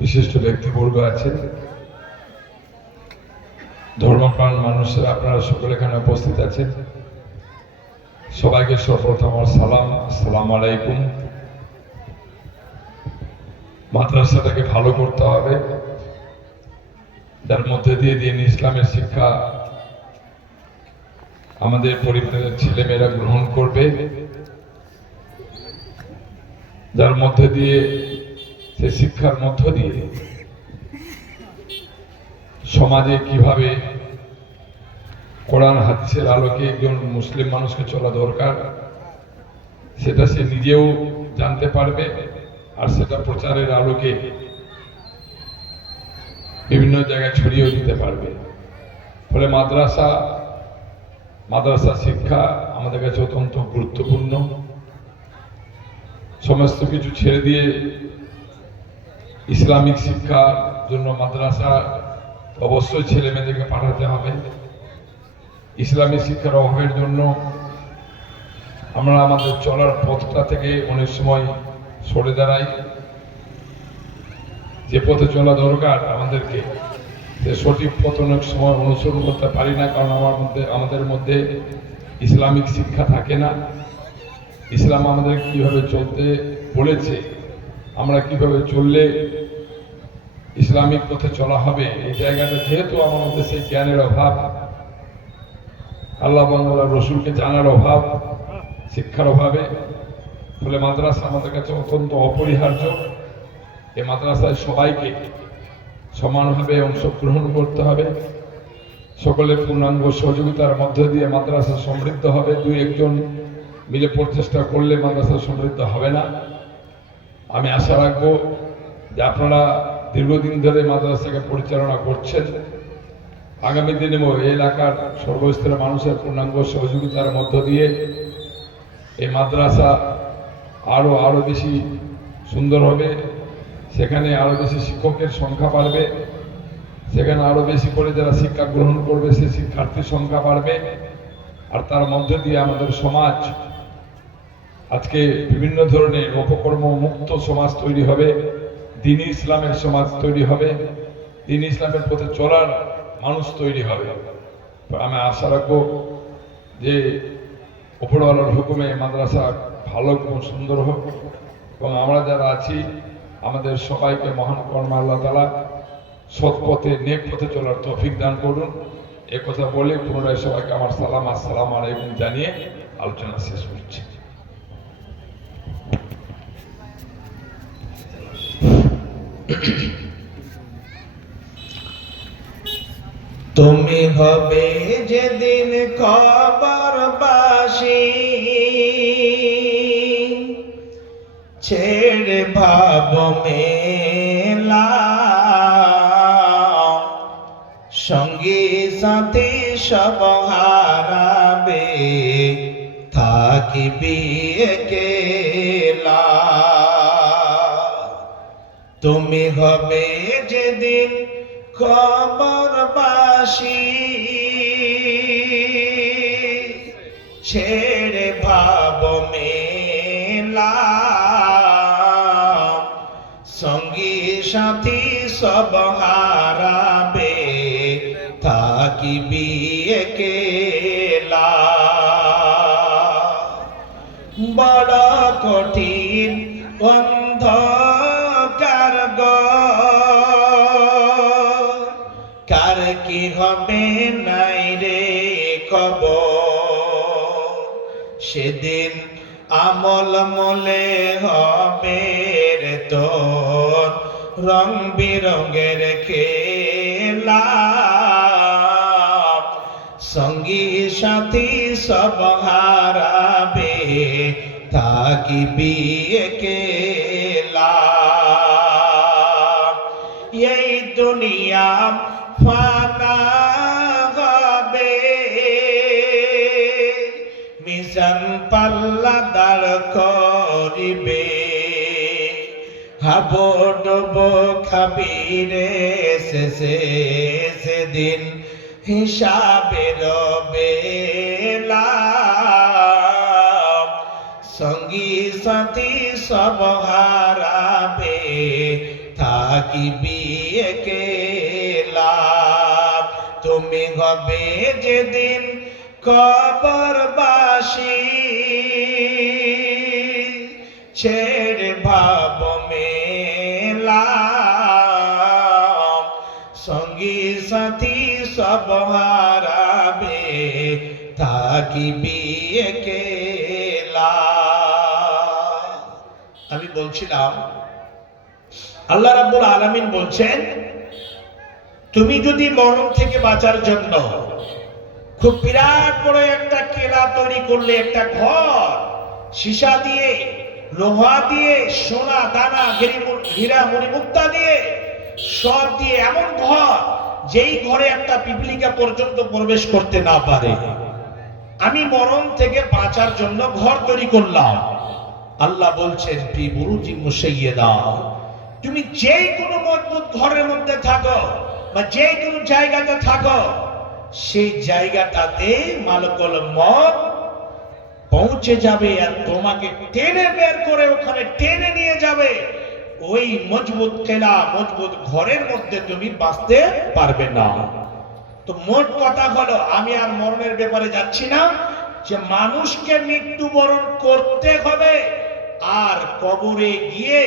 বিশিষ্ট ব্যক্তিবর্গ আছেন, ধর্মপ্রাণ মানুষেরা, আপনারা সকলে এখানে উপস্থিত আছেন। সবাইকে সর্বপ্রথম আমার সালাম, আসসালামু আলাইকুম। মাদ্রাসাটাকে ভালো করতে হবে, যার মধ্যে দিয়ে দিন ইসলামের শিক্ষা আমাদের পরিবারের ছেলেমেয়েরা গ্রহণ করবে, যার মধ্যে দিয়ে সে শিক্ষার মধ্য দিয়ে সমাজে কিভাবে কোরআন হাদিসের আলোকে একজন মুসলিম মানুষকে চলা দরকার সেটা সে নিজেও জানতে পারবে, আর সেটা প্রচারের আলোকে বিভিন্ন জায়গায় ছড়িয়েও দিতে পারবে। ফলে মাদ্রাসা শিক্ষা আমাদের কাছে অত্যন্ত গুরুত্বপূর্ণ। সমস্ত কিছু ছেড়ে দিয়ে ইসলামিক শিক্ষার জন্য মাদ্রাসা অবশ্যই ছেলে মেয়েদেরকে পাঠাতে হবে। ইসলামিক শিক্ষার অভাবের জন্য আমরা আমাদের চলার পথটা থেকে অনেক সময় সরে দাঁড়াই। যে পথে চলা দরকার আমাদেরকে, সে সঠিক পথ অনেক সময় অনুসরণ করতে পারি না, কারণ আমাদের মধ্যে ইসলামিক শিক্ষা থাকে না। ইসলাম আমাদের কিভাবে চলতে বলেছে, আমরা কিভাবে চললে ইসলামিক পথে চলা হবে, এই জায়গাটা যেহেতু আমার মধ্যে সেই জ্ঞানের অভাব, আল্লাহ বাংলার রসুলকে জানার অভাব, শিক্ষার অভাবে, ফলে মাদ্রাসা আমাদের কাছে অত্যন্ত অপরিহার্য। এই মাদ্রাসায় সবাইকে সমানভাবে অংশগ্রহণ করতে হবে। সকলের পূর্ণাঙ্গ সহযোগিতার মধ্য দিয়ে মাদ্রাসা সমৃদ্ধ হবে। দুই একজন মিলে প্রচেষ্টা করলে মাদ্রাসা সমৃদ্ধ হবে না। আমি আশা রাখবো যে আপনারা দীর্ঘদিন ধরে মাদ্রাসাকে পরিচালনা করছেন, আগামী দিনেও এই এলাকার সর্বস্তরের মানুষের পূর্ণাঙ্গ সহযোগিতার মধ্য দিয়ে এই মাদ্রাসা আরো বেশি সুন্দর হবে। সেখানে আরো বেশি শিক্ষকের সংখ্যা বাড়বে, সেখানে আরো বেশি করে যারা শিক্ষা গ্রহণ করবে সে শিক্ষার্থীর সংখ্যা বাড়বে। আর তার মধ্যে দিয়ে আমাদের সমাজ আজকে বিভিন্ন ধরনের অপকর্ম মুক্ত সমাজ তৈরি হবে, দ্বীনি ইসলামের সমাজ তৈরি হবে, দ্বীনি ইসলামের পথে চলার মানুষ তৈরি হবে। আমি আশা রাখবো যে উপরওয়ালার হুকুমে মাদ্রাসা ভালো এবং সুন্দর হোক, এবং আমরা যারা আছি আমাদের সবাইকে মহান কর্ম আল্লাহ তাআলা সৎ পথে নেক পথে চলার তৌফিক দান করুন। এ কথা বলে পুনরায় সবাইকে আমার সালাম, আসসালামু আলাইকুম জানিয়ে আলোচনা শেষ করছি। তুমি হবে যেদিন কবরবাসী, ছেড়ে ভাব মেলা, সঙ্গী সাথী সব হারাবে, থাকিবি একেলা। তুমি হবে যেদিন কবরবাসী, ছেড়ে ভাব মেলা, সঙ্গী সাথী সব হারাবে, থাকিবি একেলা। বড় কঠিন অন্ধকার কার কি হবে নাই রে খবর, সেদিন আমল মলে হবে রে তোর রং বিরঙের খেলা, সঙ্গী সাথী সব হারাবে, থাকিবি একেলা। এই দুনিয়া ফানা হবে, মিজান পাল্লা দাঁড় করিবে, হাবডব খাবিরে শেষে সেদিন হিসাবের বেলা, সঙ্গী সাথী সব হারাবে, থাকিবি একেলা। তুমি হবে যেদিন কবরবাসী, ছেড়ে ভাব মেলা, সঙ্গী সাথী সব হারাবে, থাকিবি একেলা। আমি বলছিলাম আল্লাহ রাব্বুল আলামিন বলছেন, তুমি যদি মরণ থেকে বাঁচার জন্য খুব বিরাট বড় একটা কেলা তৈরি করলে, একটা ঘর সীসা দিয়ে, লোহা দিয়ে, সোনা দানা হীরা মণি মুক্তা দিয়ে, সব দিয়ে এমন ঘর যেই ঘরে একটা পিপিলিকা পর্যন্ত প্রবেশ করতে না পারে, আমি মরণ থেকে বাঁচার জন্য ঘর তৈরি করলাম। আল্লাহ বলছেন ফি বুরুজিন মুশাইয়াদা, তুমি যেই কোনো মজবুত ঘরের মধ্যে থাকো বা যেই কোনো জায়গাতে থাকো, সেই জায়গাটাতে মালাকুল মউত পৌঁছে যাবে আর তোমাকে টেনে বের করে ওখানে টেনে নিয়ে যাবে। ওই মজবুত কেলা, মজবুত ঘরের মধ্যে তুমি বাঁচতে পারবে না। তো মোট কথা হলো, আমি আর মরণের ব্যাপারে যাচ্ছি না, যে মানুষকে মৃত্যুবরণ করতে হবে, আর কবরে গিয়ে,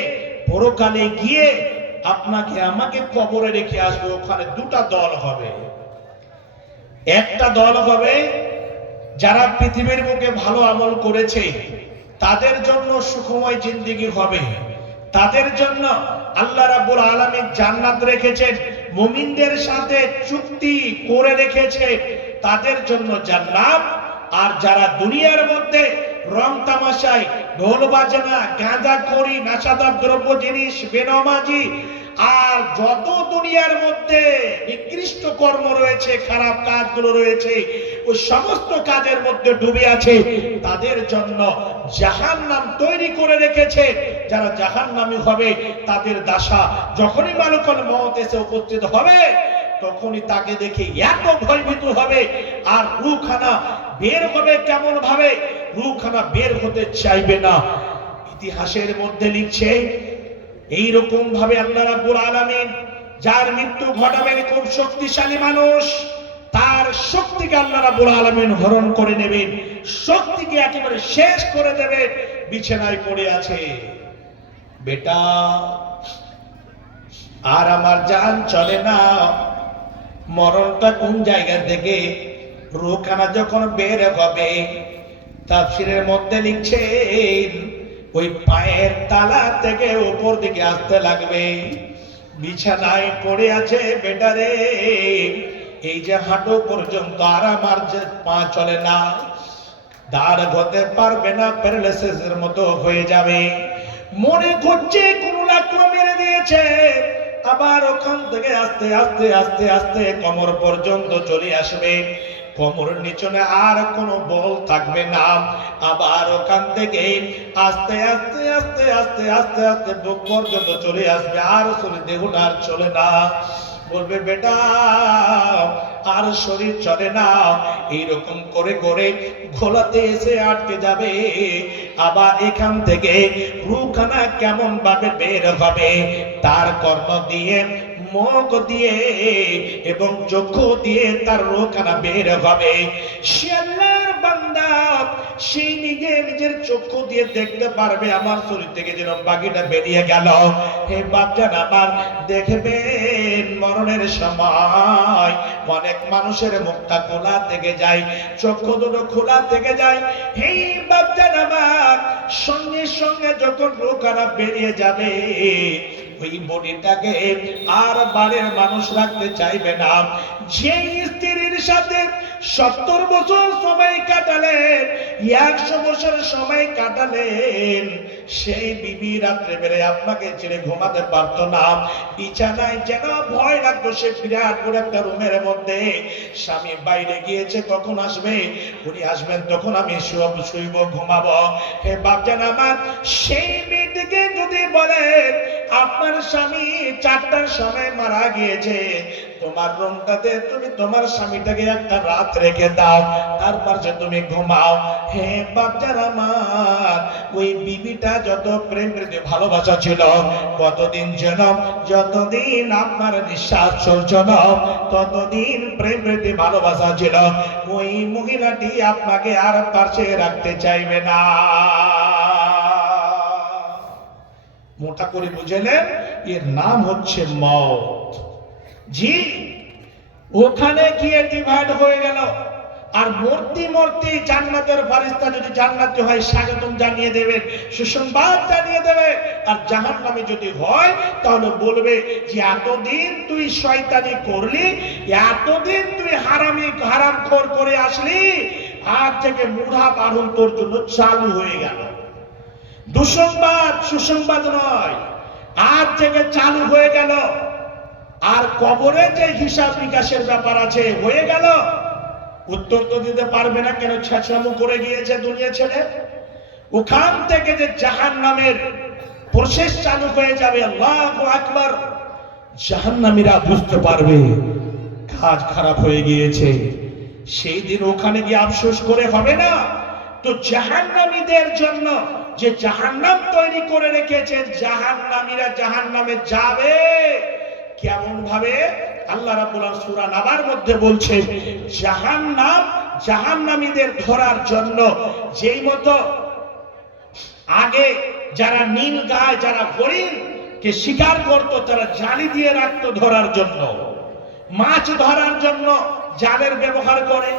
পরকালে গিয়ে আপনাকে আমাকে কবরে রেখে আসবে। ওখানে দুটা দল হবে। একটা দল হবে যারা পৃথিবীর বুকে ভালো আমল করেছে, তাদের জন্য সুখময় জিন্দেগি হবে, তাদের জন্য আল্লাহ রাব্বুল আলামিন জান্নাত রেখেছেন, মুমিনদের সাথে চুক্তি করে রেখেছে, তাদের জন্য জান্নাত। আর যারা দুনিয়ার মধ্যে রং তামাশায়, ঢোল বাজনা, গাঁজাখড়ি, নেশাদার দ্রব্য জিনিস, বেনামাজি আর যত দুনিয়ার মধ্যে নিকৃষ্ট কর্ম রয়েছে, খারাপ কাজগুলো রয়েছে, ওই সমস্ত কাজের মধ্যে ডুবে আছে, তাদের জন্য জাহান্নাম তৈরি করে রেখেছে। যারা জাহান্নামী হবে, তাদের দাসা যখনই মালাকুল মউত এসে উপস্থিত হবে, তখনই তাকে দেখে এত ভয়ভীত হবে, আর রূহখানা বের হবে কেমন ভাবে, রূহখানা বের হতে চাইবে না। ইতিহাসের মধ্যে লিখছে, এইরকম ভাবে আল্লাহ রাব্বুল আলামিন যার মৃত্যু ঘটাবেন খুব শক্তিশালী মানুষ, তার শক্তিকে আল্লাহ রাব্বুল আলামিন হরণ করে নেবেন, শক্তিকে একেবারে শেষ করে দেবেন। বিছানায় পড়ে আছে, বেটা আর আমার জান চলে না, মরণটা কোন জায়গা থেকে, রূহখানা যখন বের হবে, তাফসীরের মধ্যে লিখছেন ওই পায়ের তালা থেকে উপর দিকে আসতে লাগবে। বিছানায় পড়ে আছে বেটারে, এই যে হাঁটু পর্যন্ত আর আমার যে পা চলে না, দাঁড় হতে পারবে না, প্যারালাইসিসের মতো হয়ে যাবে। মনে করছে কোন লাকড়া মেরে দিয়েছে, আবার ওখান থেকে আস্তে আস্তে আস্তে আস্তে কোমর পর্যন্ত চলে আসবে, কোমরের নিচনে আর কোনো বল থাকবে না, আবার ওখান থেকে আস্তে আস্তে আস্তে আস্তে আস্তে আস্তে বুক পর্যন্ত চলে আসবে, আর শরীর দেহটা আর চলে না। বলবে বেটা আর শরীর চলে না, এইরকম করে করে ঘোলাতে এসে আটকে যাবে। আবার এখান থেকে রূহখানা কেমন ভাবে বের হবে, তার কর্ণ দিয়ে, মুখ দিয়ে এবং চক্ষু দিয়ে তার রূহখানা বের হবে। সে আল্লাহর বান্দা, সেই নিজের চক্ষু দিয়ে দেখতে পারবে আমার শরীর থেকে যেন বাকিটা বেরিয়ে গেল। হে বাপজান আমার, দেখবেন মরণের সময় অনেক মানুষের মুখটা খোলা থেকে যায়, চক্ষু দুটো খোলা থেকে যায়। হে বাপজান আমার, সঙ্গে সঙ্গে যখন রূহখানা বেরিয়ে যাবে, ওই বডিটাকে আর বাড়ির মানুষ রাখতে চাইবে না। যে স্ত্রীর সাথে 70 বছর সময় কাটালেন, 100 বছর সময় কাটালেন, সেই বিবি রাত্রে বেড়ে আপনাকে ছেড়ে ঘুমাতে পারতো না। বিছানায় যেন ভয় লাগতো, সে বিরাট বড় একটা রুমের মধ্যে, স্বামী বাইরে গিয়েছে, কখন আসবে, উনি আসবেন তখন আমি শুইব, ঘুমাবো। হে বাপজান আমার, সেই মেয়েটিকে যদি বলেন আপনার স্বামী 4টার সময় মারা গিয়েছে, তোমার রুমটাতে তুমি তোমার স্বামীটাকে একটা রাত রেখে দাও, তারপর যে তুমি ঘুমাও। হে বাপজান আমার, ওই বিবিটা যত প্রেম প্রীতি ভালোবাসা ছিল, কতদিন যেন, যতদিন আপনার নিঃশ্বাস চলছিল, ততদিন প্রেম প্রীতি ভালোবাসা ছিল, ওই মহিলাটি আপনাকে আর পাশে রাখতে চাইবে না। মোটা করে বুঝলেন, এর নাম হচ্ছে মওত। জি, ওখানে গিয়ে ডিভাইড হয়ে গেল। আর মূর্তি মূর্তি জান্নাতের ফারিস্তা যদি জান্নাতি হয় স্বাগতম জানিয়ে দেবেন, সুসংবাদ জানিয়ে দেবে। আর জাহান্নামে যদি হয় তাহলে বলবে যে এতদিন তুই শয়তানি করলি, এতদিন তুই হারামখোর করে আসলি, আজ থেকে মুঢ়া বারণ তোর জন্য চালু হয়ে গেল। দুঃসংবাদ, সুসংবাদ নয়, আজ থেকে চালু হয়ে গেল। আর কবরে যে হিসাব নিকাশের ব্যাপার আছে, হয়ে গেল। উত্তর তো দিতে পারবে না, কেন ছেঁচড়ামো করে গিয়েছে দুনিয়া ছেড়ে। ওখান থেকে যে জাহান্নামের প্রসেস চালু হয়ে যাবে, আল্লাহু আকবার, জাহান্নামীরা বুঝতে পারবে কাজ খারাপ হয়ে গিয়েছে। সেই দিন ওখানে গিয়ে আফসোস করে হবে না। তো জাহান্নামীদের জন্য যে জাহান্নাম তৈরি করে রেখেছে, জাহান্নামীরা জাহান্নামে যাবে কেমন ভাবে? আল্লাহ রাব্বুল আলামিন সূরা নাবার মধ্যে বলছেন, জাহান্নাম জাহান্নামীদের ধরার জন্য যেই মতো আগে যারা নীল গায়, যারা হরিণ কে শিকার করত, তারা জালি দিয়ে রাখতো ধরার জন্য, মাছ ধরার জন্য জালের ব্যবহার করে।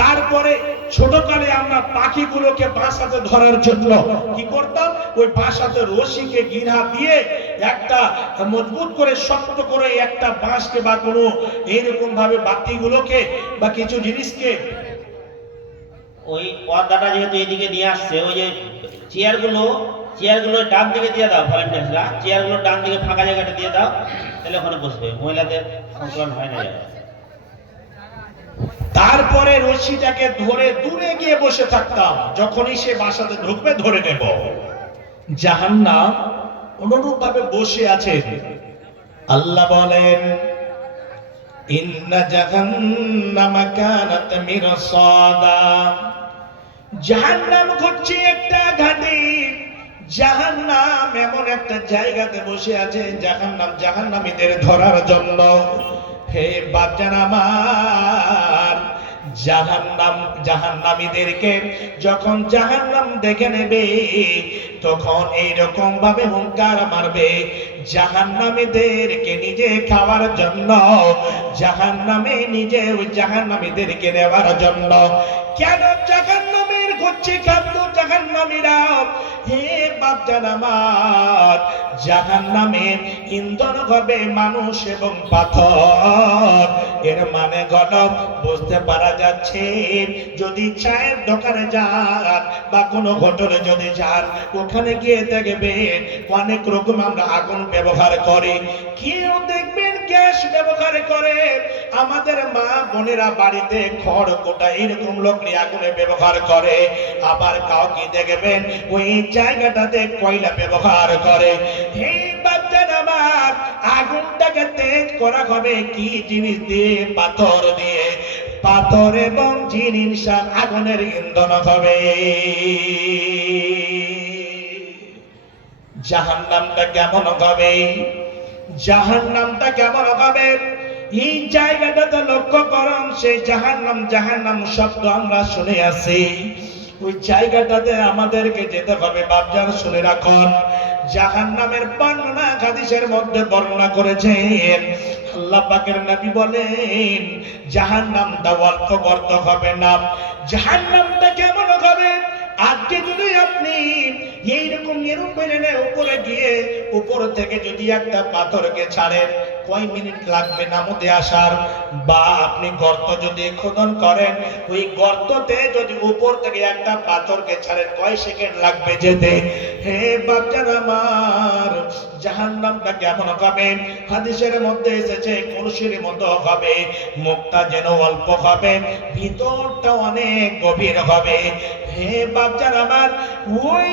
তারপরে ছোটকালে আমরা পাখিগুলোকে বাসাতে ধরার জন্য কি করতাম, ওই বাসাতে রশিকে গিরা দিয়ে একটা মজবুত করে শক্ত করে একটা বাঁশকে বা কোনো এইরকম ভাবে বাতিগুলোকে বা কিছু জিনিসকে, ওই পর্দাটা যেহেতু এদিকে নিয়ে আসছে, ওই যে চেয়ারগুলো ডান দিকে দিয়ে দাও, ভলেন্টিয়ার্সরা চেয়ারগুলো ডান দিকে ফাঁকা জায়গাটা দিয়ে দাও, তাহলে ওখানে বসবে, মহিলাদের সংকলন হয় না। তারপরে রশিটাকে ধরে দূরে গিয়ে বসে থাকতাম, যখনই সে বাসাতে ঢুকবে ধরে নেব। জাহান্নাম অনুরূপ ভাবে বসে আছে। আল্লাহ বলেন, ইন্না জাহান্নামা কানাত মিরসাদা, জাহান্নাম হচ্ছে একটা ঘাঁটি, জাহান্নাম এমন একটা জায়গাতে বসে আছে, জাহান্নাম জাহান্নামীদের ধরার জন্য। হে বাচ্চারা আমার, জাহান্নাম জাহান্নামীদেরকে যখন জাহান্নাম দেখে নেবে, তখন এইরকম ভাবে হুঙ্কার মারবে, জাহান্নামীদেরকে নিজে খাওয়ার জন্য, জাহান্নামে নিজে ওই জাহান্নামীদেরকে নেওয়ার জন্য। কেন জাহান্নামের ঘুরছে খাদ্য জাহান্নামীরা? হে বাপজান আমার, জাহান্নামের ইন্ধন হবে মানুষ এবং পাথর। এর মানে গণব বুঝতে পারা যাচ্ছে, যদি চায়ের দোকানে যান বা কোনো হোটেলে যদি যান, ওখানে গিয়ে দেখবেন অনেক রকম আমরা আগুন ব্যবহার করি। কেউ দেখবেন গ্যাস ব্যবহার করে, আমাদের মা বোনেরা বাড়িতে খড় কোটা এরকম লকড়ি আগুনে ব্যবহার করে। আবার কাউকে দেখবেন ওই জায়গাটাতে কয়লা ব্যবহার করে। হে বাচ্চারা আমার, আগুনটাকে তেজ করা হবে কি জিনিস দিয়ে? পাথর দিয়ে। পাথর এবং জিনিস আগুনের ইন্ধন হবে। জাহান্নামটা কেমন হবে? জাহান্নামটা কেমন হবে? এই জায়গাটাতে লক্ষ্য করুন, সেই জাহান্নাম জাহান্নাম শব্দ আমরা শুনে আসি, ওই জায়গাটাতে আমাদেরকে যেতে হবে। বাপজান শুনে রাখুন, জাহান্নামের বর্ণনা হাদিসের মধ্যে বর্ণনা করেছেন। আল্লাহ পাকের নবী বলেন, জাহান্নামটা অল্প গর্ত হবে না। জাহান্নামটা কেমন হবে? আজকে যদি আপনি এইরকম এরোপ্লেনে উপরে গিয়ে উপর থেকে যদি একটা পাথরকে ছাড়েন, কয় মিনিট লাগবে নামতে আসার, বা আপনি গর্ত যদি খোদন করেন ওই গর্ততে যদি উপর থেকে একটা পাথরকে ছাড়েন কয় সেকেন্ড লাগবে যেতে। হে বাচ্চারা আমার, জাহান্নামটা কেমন হবে? হাদিসের মধ্যে এসেছে কলসির মতো হবে, মুখটা যেন অল্প হবে, ভিতরটা অনেক গভীর হবে। হে বাচ্চারা আমার, ওই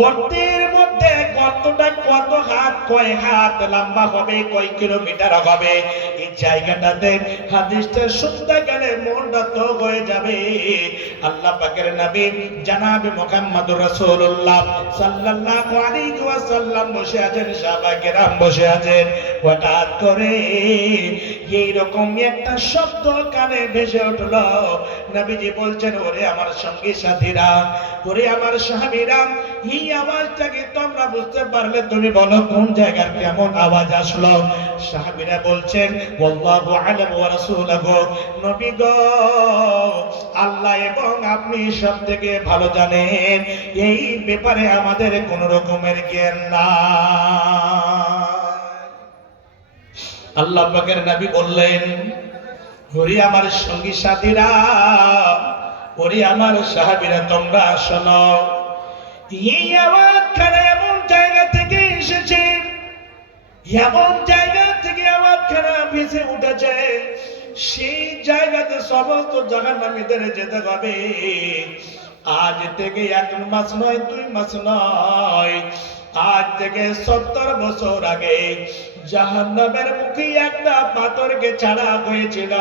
গর্তের মধ্যে গর্তটা কত হাত, কয় হাত লম্বা হবে, কয় কিলোমিটার হবে, এই জায়গাটাতে হাদিসটা শুনতে গেলে মনটা তো হয়ে যাবে। আল্লাহ পাকের নবী জনাবে মুহাম্মদুর রাসূলুল্লাহ সাল্লাল্লাহু আলাইহি ওয়াসাল্লাম বসে আছেন, সাহাবায়ে কেরাম বসে আছেন। হঠাৎ করে এইরকম একটা শব্দ কানে ভেসে উঠলো। নবীজি বলছেন, ওরে আমার সঙ্গী সাথীরা, ওরে আমার সাহাবীরা, এই আওয়াজটাকে তোমরা বুঝতে পারলে তুমি বলো কোন জায়গার কেমন আওয়াজ আসলো? সাহাবীরা বলছেন, আল্লাহু আ'লাম ওয়া রাসূলুহু, নবী গো, আল্লাহ এবং আপনি সব থেকে ভালো জানেন, এই ব্যাপারে আমাদের কোনো রকমের জ্ঞান নাই। আল্লাহ পাকের নবী বললেন, ওরে আমার সঙ্গী সাথীরা, ওরে আমার সাহাবীরা, তোমরা শোনো, এই আওয়াজখানা এমন জায়গা থেকে এসেছে, এমন জায়গা থেকে আওয়াজখানা ভেসে উঠেছে, সেই জায়গাতে সমস্ত জাহান্নামীদের যেতে হবে। আজ থেকে 1 মাস নয়, 2 মাস নয়, আজ থেকে 70 বছর আগে জাহান্নামের মুখে একটা পাথরকে ছাড়া হয়েছিল।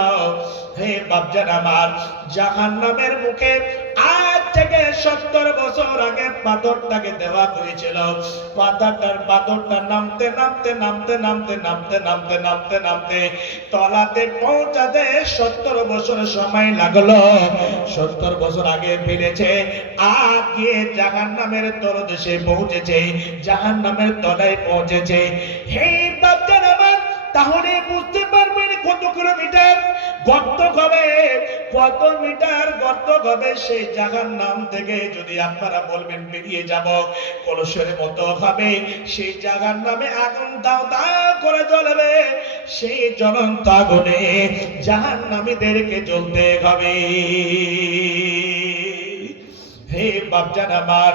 হে বাপজান আমার, জাহান্নামের মুখে আজ থেকে 70 বছর আগে পাথরটাকে দেওয়া হয়েছিল। পাথরটা নামতে নামতে নামতে নামতে নামতে নামতে নামতে নামতে তলাতে পৌঁছাতে 70 বছর সময় লাগলো। 70 বছর আগে ফিরেছে, আগে জাহান্নামের তলদেশে পৌঁছেছে, জাহান্নামের তলায় পৌঁছেছে। হে বাপজান আমার, তাহলে বুঝতে পারবেন কত কিলোমিটার গর্ত হবে, কত মিটার গর্ত হবে। সেই জাহান্নাম থেকে যদি আপনারা বলবেন বেরিয়ে যাব, কলসের মতো হবে, সেই জাহান্নামে আগুন দাও দাও করে জ্বলবে, সেই জ্বলন্ত আগুনে জাহান্নামীদেরকে জ্বলতে হবে। হে বাপজান আমার,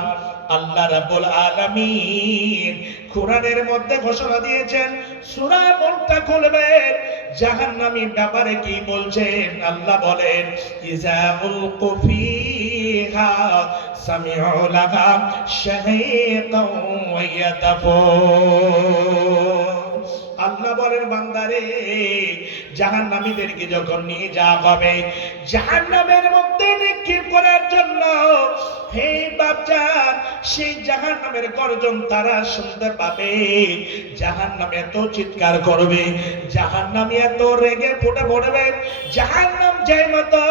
আল্লাহ রাব্বুল আলামিন কোরআনের মধ্যে ঘোষণা দিয়েছেন, সূরা মুলকটা খুলবেন, জাহান্নামীর ব্যাপারে কি বলছেন? আল্লাহ বলেন, ইযা উলকু ফিহা সামিউ লাহা শাহীকাও ওয়া ইয়াতাফুন। আল্লাহ বলেন, বান্দারে, জাহান্নামীদেরকে যখন নিয়ে যাওয়া হবে জাহান্নামের মধ্যে নিক্ষেপ করার জন্য, হে বাপজান, সেই জাহান্নামের গর্জন তারা শুনতে পাবে। জাহান্নামে এত চিৎকার করবে, জাহান্নামী এত রেগে ফুটে পড়বে, জাহান্নাম যেই মতো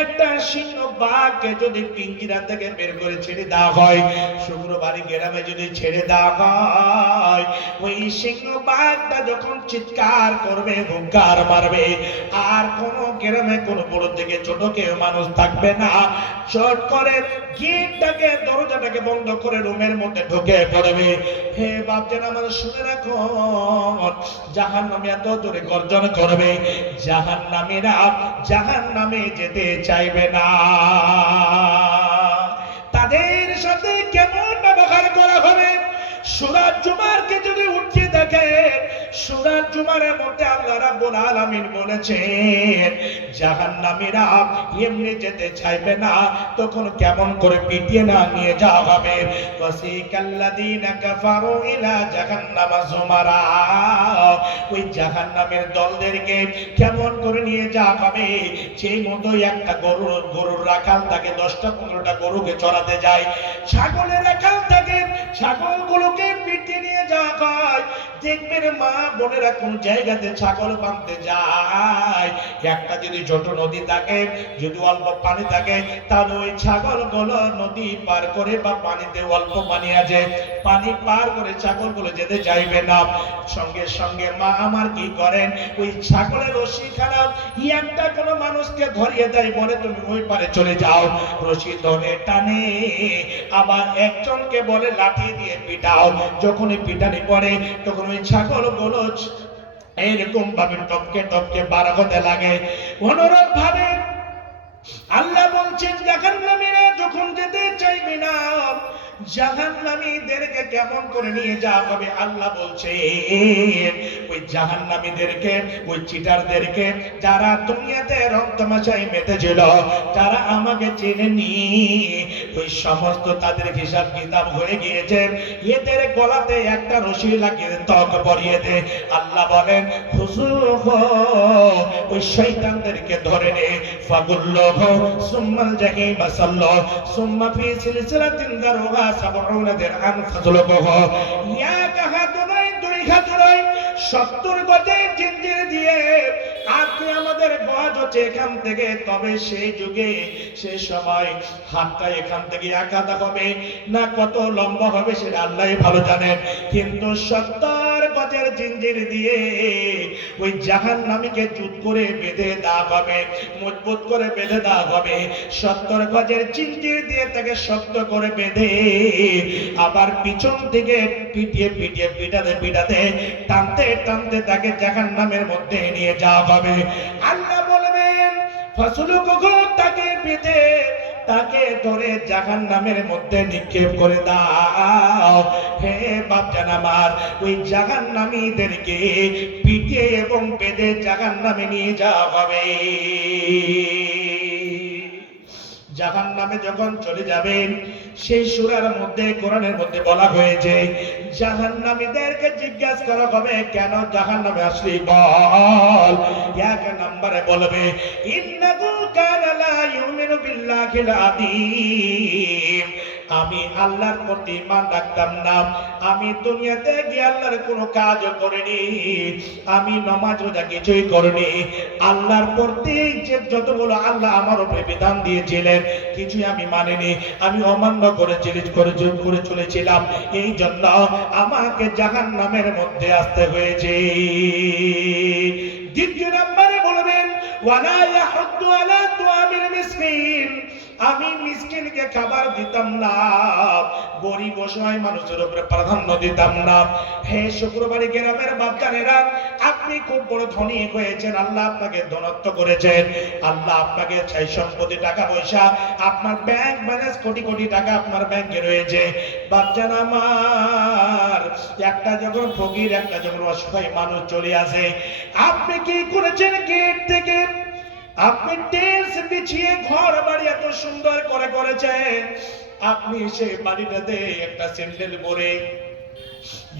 একটা সিংহ বাঘকে যদি পিঞ্জিরা থেকে বের করে ছেড়ে দেওয়া হয়, শুক্রবারে গ্রামে যদি ছেড়ে দেওয়া হয়, ওই সিংহ বাঘটা যখন চিৎকার করবে, হুঙ্কার মারবে, আর কোনো গ্রামে কোনো বড় থেকে ছোট কেউ মানুষ থাকবে না, চট করে গেটটাকে, দরজাটাকে বন্ধ করে রুমের মধ্যে ঢুকে পড়বে। হে বাপজান আমার, শুনে রাখুন, জাহান্নামী এত জোরে গর্জন করবে, জাহান্নামীরা জাহান্নামে যেতে চাইবে না। তাদের সাথে কেমন ব্যবহার করা হবে? সূরা জুমারকে যদি উঠিয়ে দেখে, সূরা জুমারের মধ্যে আল্লাহ রাব্বুল আলামিন বলেছেন, জাহান্নামীরা এমনি যেতে চাইবে না, তখন কেমন করে পিটিয়ে না নিয়ে যাওয়া হবে। ওয়াসিকাল্লাযীনা কাফারু ইলা জাহান্নামা যুমারা, ওই জাহান্নামের দলদেরকে কেমন করে নিয়ে যাওয়া হবে? সেই মতো একটা গরুর রাখাল থাকে, 10টা-15টা গরুকে চড়াতে যায়, ছাগলের রাখাল থাকে, ছাগলগুলোকে পিটিয়ে নিয়ে যাওয়া হয়। দেখবেন মা বোনেরা কোন জায়গাতে ছাগল বাঁধতে যায়, একটা যদি ছোট নদী থাকে, যদি অল্প পানি থাকে, তাহলে ওই ছাগলগুলো নদী পার করে, বা পানিতে অল্প পানি আছে, পানি পার করে ছাগলগুলো যেতে চাইবে না। সঙ্গে সঙ্গে মা আমার কি করেন, ওই ছাগলের রশি খারাপ একটা কোনো মানুষকে ধরিয়ে দেয়, বলে তুমি ওই পারে চলে যাও। রশি ধরে টানে, আবার একজনকে বলে লাঠি দিয়ে পিটাও। যখনই পিটানি পড়ে, তখন ওই ছাগলগুলো এইরকম ভাবে টপকে টপকে বার হতে লাগে। অনুরূপ ভাবে আল্লাহ বলছেন জাহান্নামীরা যখন যেতে চাইবে না, জাহান্নামীদেরকে কেমন করে নিয়ে যাওয়া হবে। আল্লাহ বলছে ওই জাহান্নামীদেরকে, ওই চিটারদেরকে, যারা দুনিয়াতে রং তামাশায় মেতেছিল, যারা আমাকে চেনেনি, ওই সমস্ত তাদের হিসাব কিতাব হয়ে গিয়েছে। এদের গলাতে একটা রশি লাগিয়ে ত্বক পরিয়ে দে। আল্লাহ বলেন হুজুর ওই শয়তানদেরকে ধরে নে, ফাগুল্লাহু সুম্মাল জাহিম সাল্লাহ সুম্মা ফি সিলসিলাতিন দারুহা 70 দিরহাম ফাজলুহু। এক হাত নয়, দুই হাত নয়, 70 গজে জিঞ্জির দিয়ে আজকে আমাদের গজ হচ্ছে এখান থেকে। তবে সেই যুগে সেই সময় হাতটা এখান থেকে এক হাত হবে না, কত লম্বা হবে সেটা আল্লাহই ভালো জানেন। কিন্তু 70 গজের জিঞ্জির দিয়ে ওই জাহান্নামীকে জুত করে বেঁধে দেওয়া হবে, মজবুত করে বেঁধে দেওয়া হবে। 70 গজের জিঞ্জির দিয়ে তাকে শক্ত করে বেঁধে আবার পিছন থেকে পিটিয়ে পিটিয়ে পিটাতে পিটাতে টানতে টানতে তাকে জাহান্নামের মধ্যে নিয়ে যাওয়া হবে। আল্লাহ বলবেন ফাসলুকুহু, তাকে বেঁধে তাকে ধরে জাহান্নামের মধ্যে নিক্ষেপ করে দাও। হে বাপজান আমার, ওই জাহান্নামীদেরকে পিটিয়ে এবং বেঁধে জাহান্নামে নিয়ে যাওয়া হবে। জাহান্নামে যখন চলে যাবেন, সেই সূরার মধ্যে, কোরআনের মধ্যে বলা হয়েছে জাহান্নামীদেরকে জিজ্ঞাসা করা হবে কেন জাহান্নামে আসলি, বল। এক নম্বরে বলবে ইন্নাহু কানা লা ইউমিনু বিল্লাহিল আযীম, আমি আল্লাহর প্রতি ঈমান রাখতাম না, আমি দুনিয়াতে গিয়ে আল্লাহর কোনো কাজ করিনি, আমি নামাজ রোজা কিছুই করিনি, আল্লাহর প্রতি যে যতগুলো আল্লাহ আমার উপরে বিধান দিয়েছিলেন কিছুই আমি মানিনি, আমি অমান্য করে চলেছিলাম, এই জন্য আমাকে জাহান্নামের মধ্যে আসতে হয়েছে। দ্বিতীয় নম্বরে বলবেন ওয়ালা ইয়াহুদ্দু আলা তুআমিল মিসকিন, আমি মিসকিনকে খাবার দিতাম না, গরিব অসহায় মানুষের উপরে প্রাধান্য দিতাম না। হে শুক্রবারে গ্রামের বাপজানেরা, আপনি খুব বড় ধনী হয়েছেন, আল্লাহ আপনাকে ধনত্ব করেছেন, আল্লাহ আপনাকে চাই সম্পত্তি, টাকা পয়সা, আপনার ব্যাংক ব্যালেন্স কোটি কোটি টাকা আপনার ব্যাংকে রয়েছে। বাপজান আমার, একটা যখন ফকির, একটা যখন অসহায় মানুষ চলে আসে, আপনি কি করেছেন? গেট থেকে আপনি টেলস বিছিয়ে ঘর বাড়ি এত সুন্দর করে করেছেন, আপনি সেই বাড়িটাতে একটা স্যান্ডেল পরে,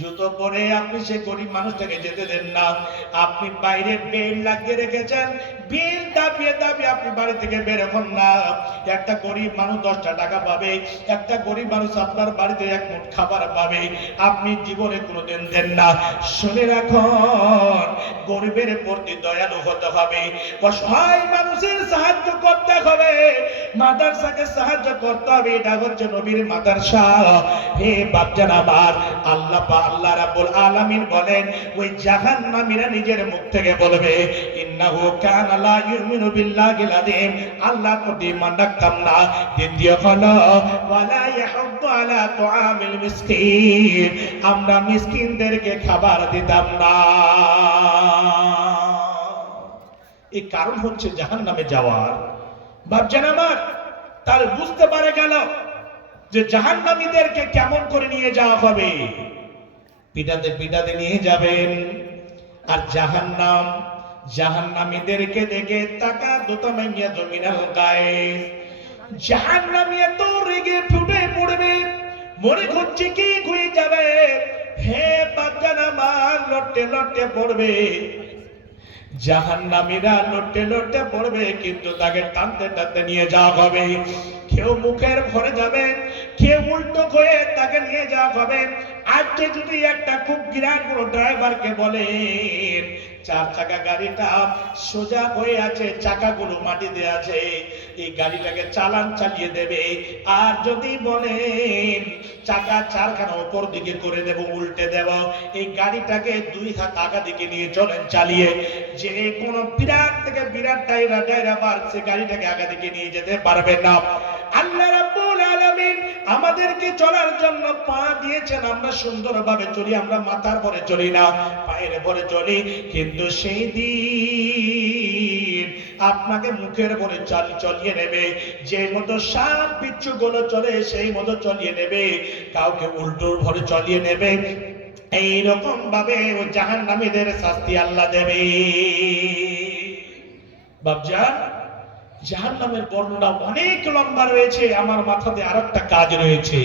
জুতো পরে আপনি সেই গরিব মানুষটাকে যেতে দেন না। আপনি বাইরে বেল লাগিয়ে রেখেছেন, বেল দাবিয়ে দাবিয়ে আপনি বাড়ি থেকে বের হন না। একটা গরিব মানুষ 10টা টাকা পাবে, একটা গরিব মানুষ আপনার বাড়িতে এক মুঠ খাবার পাবে, আপনি জীবনে কোনোদিন দেন না। শুনে রাখুন, গরিবের প্রতি দয়ালু হতে হবে, অসহায় মানুষের সাহায্য করতে হবে, মাদ্রাসাকে সাহায্য করতে হবে, এটা হচ্ছে নবীর মাদ্রাসা। হে বাপজান আমার, আল্লাহ রাব্বুল আলামিন বলেন ওই জাহান্নামীরা নিজের মুখ থেকে বলবে ইন্নাহু কানা লা ইউমিনু বিল্লাহিল আযীম, আল্লাহর প্রতি ঈমান রাখতাম না। দ্বিতীয় হলো ওয়ালা ইয়াহুদ্দু আলা তুআমিল মিসকিন, আমরা মিসকিনদেরকে খাবার দিতাম না। এই কারণ হচ্ছে জাহান্নামে যাওয়ার। বাপজান আমার, তার বুঝতে পারে গেল যে জাহান্নামীদেরকে কেমন করে নিয়ে যাওয়া হবে। পিটাতে পিটাতে নিয়ে যাবেন, আর জাহান্নামীদেরকে দেখে তাকা দুতামাইয়া জমিনাল গায়েস, জাহান্নামী এত রেগে ফুটে পড়বে, মনে হচ্ছে কি হয়ে যাবে। হে বাপজান আমার, লটে লটে পড়বে, জাহান্নামীরা লটে লটে পড়বে, কিন্তু তাকে টানতে টানতে নিয়ে যাওয়া হবে। কেউ মুখের ভরে যাবে, কেউ উল্টো হয়ে তাকে নিয়ে যাওয়া হবে। আজকে যদি একটা খুব বিরাট বড় ড্রাইভারকে বলেন 4 চাকা গাড়িটা সোজা হয়ে আছে, চাকাগুলো মাটিতে আছে, এই গাড়িটাকে চালান চালিয়ে দেবে, আর যদি বলেন চাকা 4খানা উপর দিকে করে দেব, উল্টে দেব, এই গাড়িটাকে 2 হাত আগা দিকে নিয়ে চলেন চালিয়ে, যে কোনো বিরাট থেকে বিরাট ড্রাইভার সে গাড়িটাকে আগা দিকে নিয়ে যেতে পারবে না। আল্লাহ রাব্বুল রব্বুল আলামিন আমাদেরকে চলার জন্য পা দিয়েছেন, আমরা সুন্দরভাবে চলি, আমরা মাথার পরে চলি না, পায়ের পরে চলি। কিন্তু সেই দিন আপনাকে মুখের পরে চলিয়ে নেবে, যে মতো সাপ বিচ্ছু গুলো চলে সেই মতো চলিয়ে নেবে, কাউকে উল্টোর ভরে চলিয়ে নেবে। এইরকম ভাবে ও জাহান্নামীদের শাস্তি আল্লাহ দেবে। বাপজান, জাহান্নামের বর্ণনা অনেক লম্বা রয়েছে, আমার মাথাতে আরেকটা কাজ রয়েছে,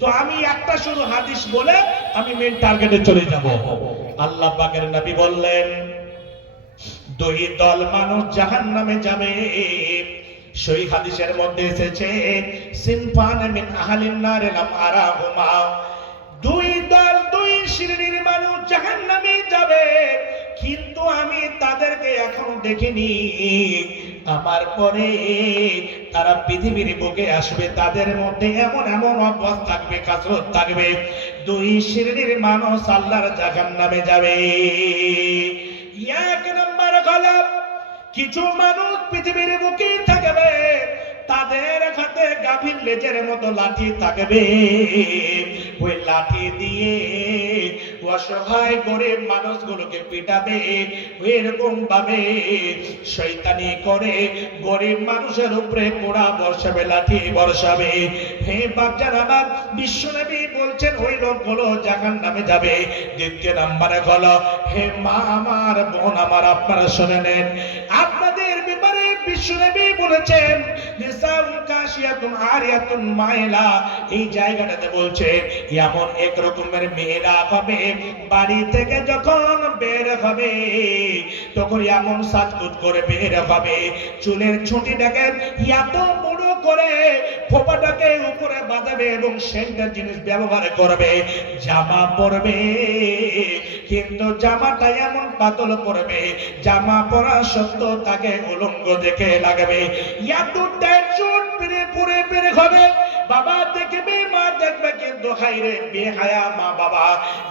তো আমি একটা শুধু হাদিস বলে আমি মেন টার্গেটে চলে যাব। আল্লাহ পাকের নবী বললেন, দুই দল মানুষ জাহান্নামে যাবে। সেই হাদিসের মধ্যে এসেছে, সিনফান মিন আহলিন নার লাম আরাহুমা, দুই দল দুই শ্রেণীর মানুষ জাহান্নামে যাবে, কিন্তু আমি তাদেরকে এখনো দেখিনি। আমার পরে তারা পৃথিবীর বুকে আসবে, তাদের মধ্যে এমন এমন অভ্যাস থাকবে, কাসরত থাকবে, দুই শ্রেণীর মানুষ আল্লাহর জাহান্নামে যাবে। এক নম্বর হলো, কিছু মানুষ পৃথিবীর বুকে থাকবে, তাদের হাতে গাভীর লেজের মতো লাঠি থাকবে, ওই লাঠি দিয়ে অসহায় গরিব মানুষগুলোকে পিটাবে, এরকম ভাবে শয়তানি করে গরিব মানুষের উপরে কোড়া বর্ষাবে, লাঠি বর্ষাবে। হে বাপজান আমার, বিশ্বনবী বলছেন ওই লোকগুলো জাহান্নামে যাবে। দ্বিতীয় নাম্বারে হলো, হে মা আমার, বোন আমার, আপনারা শুনে নেন, আপনাদের ব্যাপারে বিশ্বনবী বলেছেন নিসাউন কাশিয়াতুন আরিয়াতুন মাইলা, এই জায়গাটাতে বলছে এমন এক রকমের মেয়েরা হবে, বাড়ি থেকে যখন বের হবে তখন এমন সাজগুজ করে বের হবে, চুলের ছুটিটাকে এত বড় করে খোপাটাকে উপরে বাঁধাবে এবং সেন্টার জিনিস ব্যবহার করবে, জামা পরবে, কিন্তু জামাটা এমন পাতল পরবে, জামা পরা সত্ত্বেও তাকে উলঙ্গ দেখে লাগবে, এত টেনশন পুরে বের হবে। বাবা দেখবে, মা দেখবে, কিন্তু হাইরে বেহায়া মা বাবা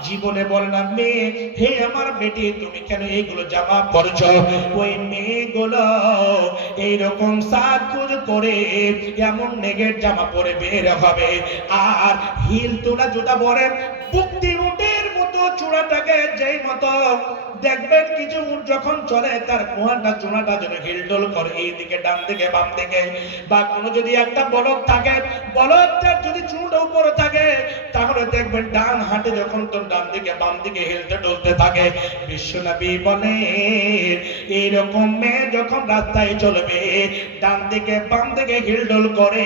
জীবনে বলে না, মেয়ে হে আমার বেটি তুমি কেন এইগুলো জামা পরছো? ওই মেয়েগুলো এইরকম সাজগোজ করে এমন নেগের জামা পরে বের হবে, আর হিল তোলা জুতা পরে, বুকটি উটের মতো চূড়াটাকে যেই মতো দেখবেন কিছু উট যখন চলে তার কোহানটা চূড়াটা যেন হিলডোল করে এইদিকে ডান দিকে বাম দিকে, বা কোনো যদি একটা বলদ থাকে, বলদটার যদি চূড়া উপরে থাকে তাহলে দেখবেন ডান হাতে যখন তোর ডান দিকে বাম দিকে হিলতে ডলতে থাকে। বিশ্বনবী বলে এইরকম মেয়ে যখন রাস্তায় চলবে, ডান দিকে বাম দিকে হিলডোল করে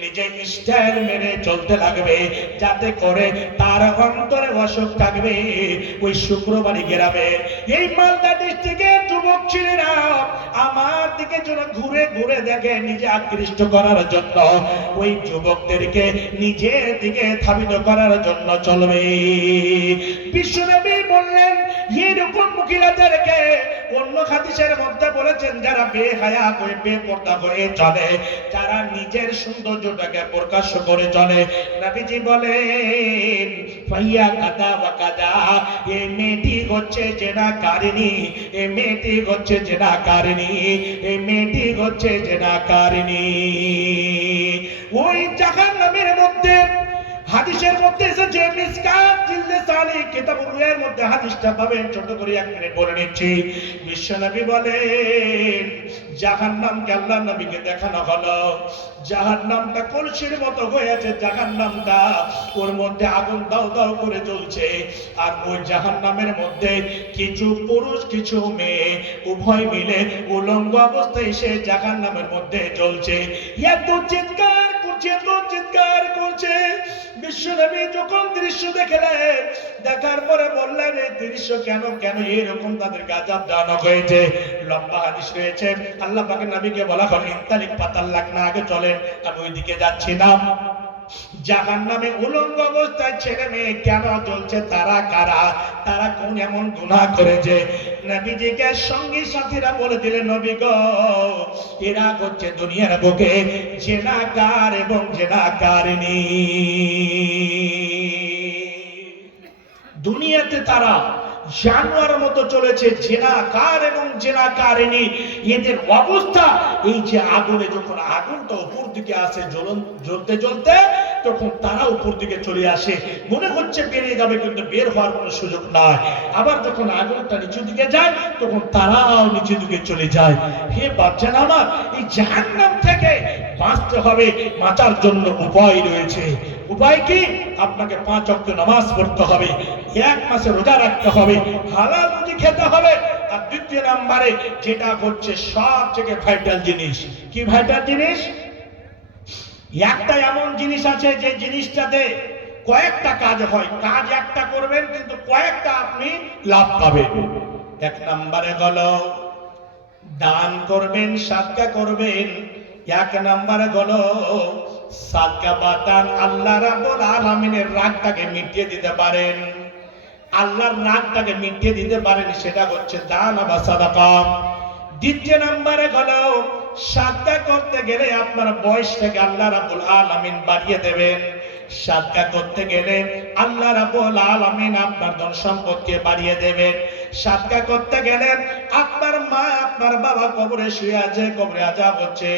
নিজে স্টাইল মেরে চলতে লাগবে, যাতে করে তার অন্তরে অসুখ থাকবে। ওই শুক্রবারই গ্রামে এই মালদা ডিস্ট্রিক্টের যুবক ছেলেরা আমার দিকে যেন ঘুরে ঘুরে দেখে নিজে আকৃষ্ট করার জন্য, ওই যুবকদেরকে নিজের দিকে ধাবিত করার জন্য চলবে। বিশ্বনবী বললেন এরকম মহিলাদেরকে অন্য হাদিসের মধ্যে বলেছেন যারা বেহায়া হয়ে বেপরদা হয়ে চলে, যারা নিজের সৌন্দর্যটাকে প্রকাশ করে চলে। নবীজি বলেন ফাইয়া কাদা ওয়া কাদা, এই মেয়েটি হচ্ছে জেনাকারিনী, এই মেয়েটি হচ্ছে জেনাকারিনী, এই মেয়েটি হচ্ছে জেনাকারিনী। ওই জাহান্নামের মধ্যে হাদিসের মধ্যে এসেছে, মিসকাত জিলদে সালি কিতাবুর রুয়ার মধ্যে হাদিসটা পাবেন, ছোট করে এক মিনিট বলে নিচ্ছি। বিশ্বনবী বলেন জাহান্নামকে আল্লাহ নবীকে দেখানো হলো, জাহান্নামটা কলসির মতো হয়ে আছে, জাহান্নামটা ওর মধ্যে আগুন দাও দাও করে জ্বলছে, আর ওই জাহান্নামের মধ্যে কিছু পুরুষ কিছু মেয়ে উভয় মিলে উলঙ্গ অবস্থায় সে জাহান্নামের মধ্যে জ্বলছে, এত চিৎকার করছে, এত চিৎকার করছে। বিশ্বনবী যখন দৃশ্য দেখলেন, দেখার পরে বললেন এই দৃশ্য কেন কেন এরকম তাদের গাজাব দেওয়ানো হয়েছে। লম্বা হাদিস রয়েছে, আল্লাহ পাকের নবীকে বলা হল ইনতালিক পাতাল্লাক না, আগে চলেন, আমি ওইদিকে যাচ্ছি না। জাহান্নামে উলঙ্গ অবস্থায় ছেলে মেয়ে কেন জ্বলছে, তারা কারা, তারা কোন এমন গুনাহ করেছে? নবীজিকে সঙ্গী সাথীরা বলে দিলেন নবী গো, এরা হচ্ছে দুনিয়ার বুকে জেনাকার এবং জেনাকারিনী। দুনিয়াতে তারা জানোয়ার মতো চলেছে। জেনাকার এবং জেনাকারিনী এদের অবস্থা, এই যে আগুনে যখন আগুনটা উপর দিকে আসে জ্বলতে জ্বলতে, তখন তারা উপর দিকে চলে আসে, মনে হচ্ছে বেরিয়ে যাবে, কিন্তু বের হওয়ার কোনো সুযোগ নাই। আবার যখন আগুনটা নিচের দিকে যায়, তখন তারাও নিচের দিকে চলে যায়। হে বাচ্চারা আমার, এই জাহান্নাম থেকে বাঁচতে হবে, বাঁচার জন্য উপায় রয়েছে। উপায় কি? আপনাকে 5 ওয়াক্ত নামাজ পড়তে হবে, 1 মাসে রোজা রাখতে হবে, হালাল রুজি খেতে হবে। আর দ্বিতীয় নম্বরে যেটা হচ্ছে সবথেকে ভাইটাল জিনিস, কি ভাইটাল জিনিস? একটা এমন জিনিস আছে যে জিনিসটাতে কয়েকটা কাজ হয়। কাজ একটা করবেন কিন্তু কয়েকটা আপনি লাভ পাবেন। 1 নম্বরে হলো দান করবেন, সাদকা করবেন। 1 নম্বরে হলো সাদকা বা দান আল্লাহ রাব্বুল আলামিনের রাগটাকে মিটিয়ে দিতে পারেন, আল্লাহর রাগটাকে মিটিয়ে দিতে পারেন, সেটা হচ্ছে দান বা সাদাকা। দ্বিতীয় নম্বরে হলো সাদকা করতে গেলে আপনার বয়সটাকে আল্লাহ রাব্বুল আলামিন বাড়িয়ে দেবেন। সাদকা করতে গেলে আল্লাহ রাব্বুল আলামিন আপনার ধন সম্পদকে বাড়িয়ে দেবেন। সাদকা করতে গেলে আপনার মা আপনার বাবা কবরে শুয়ে আছে, কবরে আযাব হচ্ছে,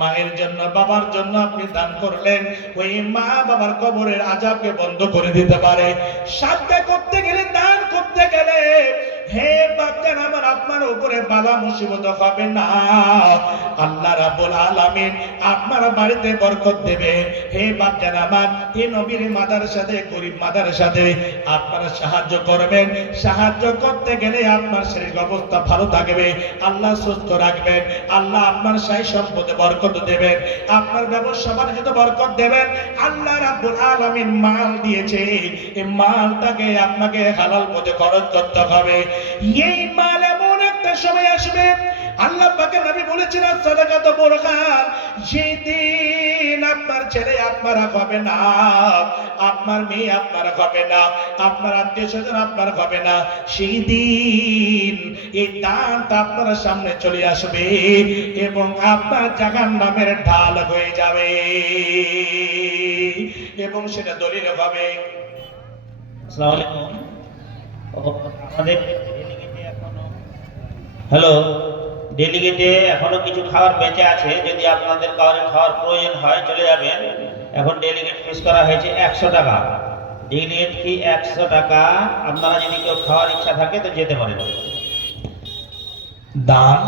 মায়ের জন্য বাবার জন্য আপনি দান করলেন, ওই মা বাবার কবরের আযাবকে বন্ধ করে দিতে পারে। সাদকা করতে গেলে, দান করতে গেলে, হে বাচ্চান আমার, আপনার উপরে বালা মুসিবত হবে না, আল্লাহ রাব্বুল আলামিন আপনার বাড়িতে বরকত দেবে। হে বাচ্চান আমার, এই নবীর মাদ্রাসাতে, গরিব মাদ্রাসাতে আপনারা সাহায্য করবেন। সাহায্য করতে গেলে আপনার শারীরিক অবস্থা ভালো থাকবে, আল্লাহ সুস্থ রাখবেন, আল্লাহ আপনার সাই সম্পদে বরকত দেবেন, আপনার ব্যবসা বাণিজ্যে বরকত দেবেন। আল্লাহ রাব্বুল আলামিন মাল দিয়েছে, এই মালটাকে আপনাকে হালাল পথে খরচ করতে হবে। এই মাল এমন একটা সময় আসবে, আল্লাহ পাকের নবী বলেছেন সাদাকাত বুরহান, যেই দিন আপনার ছেলে আপনারা হবে না, আপনার মেয়ে আপনারা হবে না, আপনার আত্মীয় স্বজন আপনার হবে না, সেই দিন এই দানটা আপনার সামনে চলে আসবে এবং আপনার জাহান্নামের ঢাল হয়ে যাবে এবং সেটা দলিল হবে। আসসালামু আলাইকুম। আমাদের ডেলিগেটে এখনো, হ্যালো, ডেলিগেটে এখনো কিছু খাবার বেঁচে আছে, যদি আপনাদের কারোর খাওয়ার প্রয়োজন হয় চলে যাবেন। এখন ডেলিগেট ফিস করা হয়েছে 100 টাকা, ডেলিগেট ফি 100 টাকা। আপনারা যদি কেউ খাওয়ার ইচ্ছা থাকে তো যেতে পারেন। দান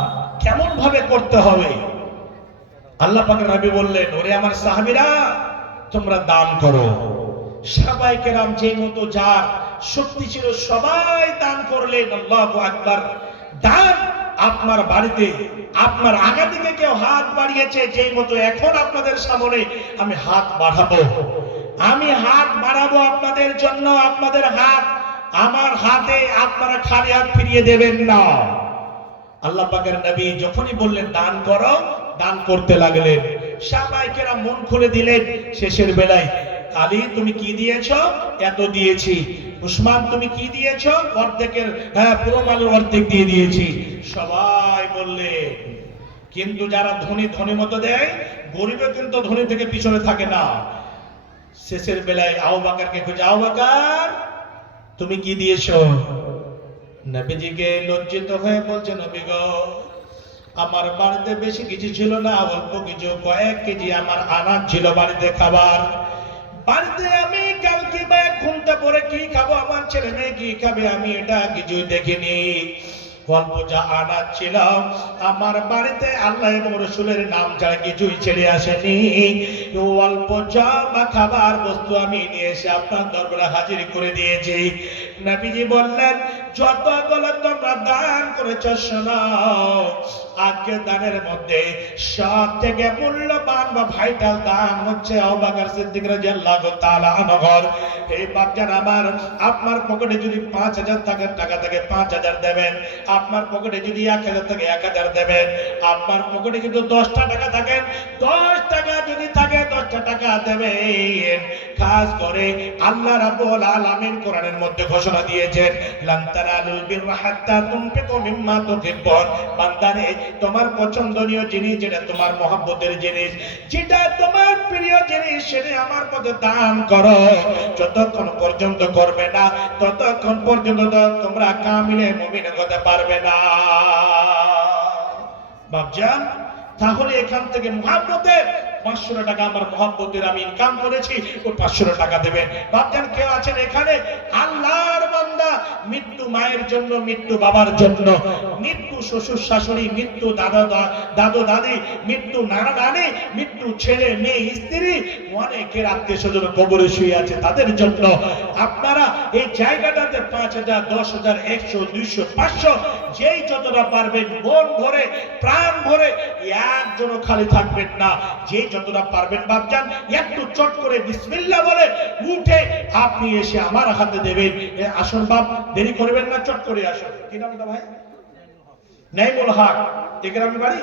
কেমন ভাবে করতে হবে? আল্লাহ পাকের নবী বললেন, ওরে আমার সাহাবীরা, তোমরা দান করো। সাহাবায়ে কেরাম যে মতো যার শক্তি ছিল সবাই দান করলেন। আল্লাহু আকবার। দান আপনার বাড়িতে, আপনার আগা থেকে কেউ হাত বাড়িয়েছে, যেই মতো এখন আপনাদের সামনে আমি হাত বাড়াবো, আমি হাত বাড়াবো আপনাদের জন্য। আপনাদের হাত আমার হাতে, আপনারা খালি হাত ফিরিয়ে দেবেন না। আল্লাহ পাকের নবী যখনই বললেন দান করো, দান করতে লাগলেন। সাহাবায়ে কেরাম মন খুলে দিলেন। শেষের বেলায়, আলী তুমি কি দিয়েছো? এত দিয়েছি। উসমান তুমি কি দিয়েছো? অর্ধেকের, পুরো মালের অর্ধেক দিয়ে দিয়েছি। সবাই বললে, কিন্তু যারা ধনী ধনী মতো দেয়, গরিবে কিন্তু ধনী থেকে পিছনে থাকে না। শেষের বেলায় আবু বকরকে খুঁজে, আবু বকর তুমি কি দিয়েছো? নবীজিকে লজ্জিত হয়ে বলছে, নবী গো, আমার বাড়িতে বেশি কিছু ছিল না, অল্প কিছু, কয়েক কেজি আমার আনাজ ছিল বাড়িতে খাবার। বাড়িতে আমি কালকে বা ঘুমটা পরে কি খাবো, আমার ছেলে মেয়ে কি খাবে, আমি এটা কিছুই দেখিনি। অল্প যা আনাজ ছিল আমার বাড়িতে, আল্লাহ এবং রাসূলের নাম ছাড়া কিছুই ছেড়ে আসেনি। অল্প যা বা খাবার বস্তু আমি নিয়ে এসে আপনার দরবারে হাজির করে দিয়েছি। নবীজি বললেন, যতগুলো তোমরা দান করেছো, শোনো, আজকে দানের মধ্যে সব থেকে মূল্যবান বা ভাইটাল দান হচ্ছে আবু বকর সিদ্দিক রাদিয়াল্লাহু তাআলা আনহু। এই বাচ্চারা আমার, আপনার পকেটে যদি 5000 টাকা থাকে 5000 দেবেন, আপনার পকেটে যদি 1000 থাকে 1000 দেবেন, আপনার পকেটে যদি 10টা টাকা থাকে 10 টাকা যদি থাকে 10টা টাকা দেবেন। খাস করে আল্লাহ রাব্বুল আলামিন কোরআনের মধ্যে ঘোষণা দিয়েছেন, লান তানালুল বিররা হাত্তা তুনফিকু মিম্মা তুহিব্বুন। বান্দারে, তোমার পছন্দনীয় জিনিস, যেটা তোমার মহব্বতের জিনিস, যেটা তোমার প্রিয় জিনিস, সেটা আমার পথে দান করো। যতক্ষণ পর্যন্ত করবে না, ততক্ষণ পর্যন্ত তোমরা কামিলে মুমিন হতে পারবে না। বাপজান, তাহলে এখান থেকে মহব্বতের 500 টাকা আমার মহব্বতের আমি ইনকাম করেছি, ওই 500 টাকা দেবেন। বাপজান, কেউ আছেন এখানে আল্লাহর বান্দা, মৃত্যু মায়ের জন্য, মৃত্যু বাবার জন্য, মৃত্যু শ্বশুর শাশুড়ি, মৃত্যু দাদু দাদি, মৃত্যু নানা নানি, মৃত্যু ছেলে মেয়ে স্ত্রী, অনেকের আত্মীয় স্বজন কবরে শুয়ে আছে, তাদের জন্য আপনারা এই জায়গাটাতে 5,000, 10,000, 100, 200, 500 যেই যতটা পারবেন মন ভরে প্রাণ ভরে, একজনও খালি থাকবেন না, যেই যতটা পারবেন বাপজান একটু চট করে বিসমিল্লাহ বলে উঠে আপনি এসে আমার হাতে দেবেন। আসুন বাপ, দেরি করবেন না, চট করে আসুন। কি নাম দা ভাই? নাইমুল হক, এই গ্রামে বাড়ি।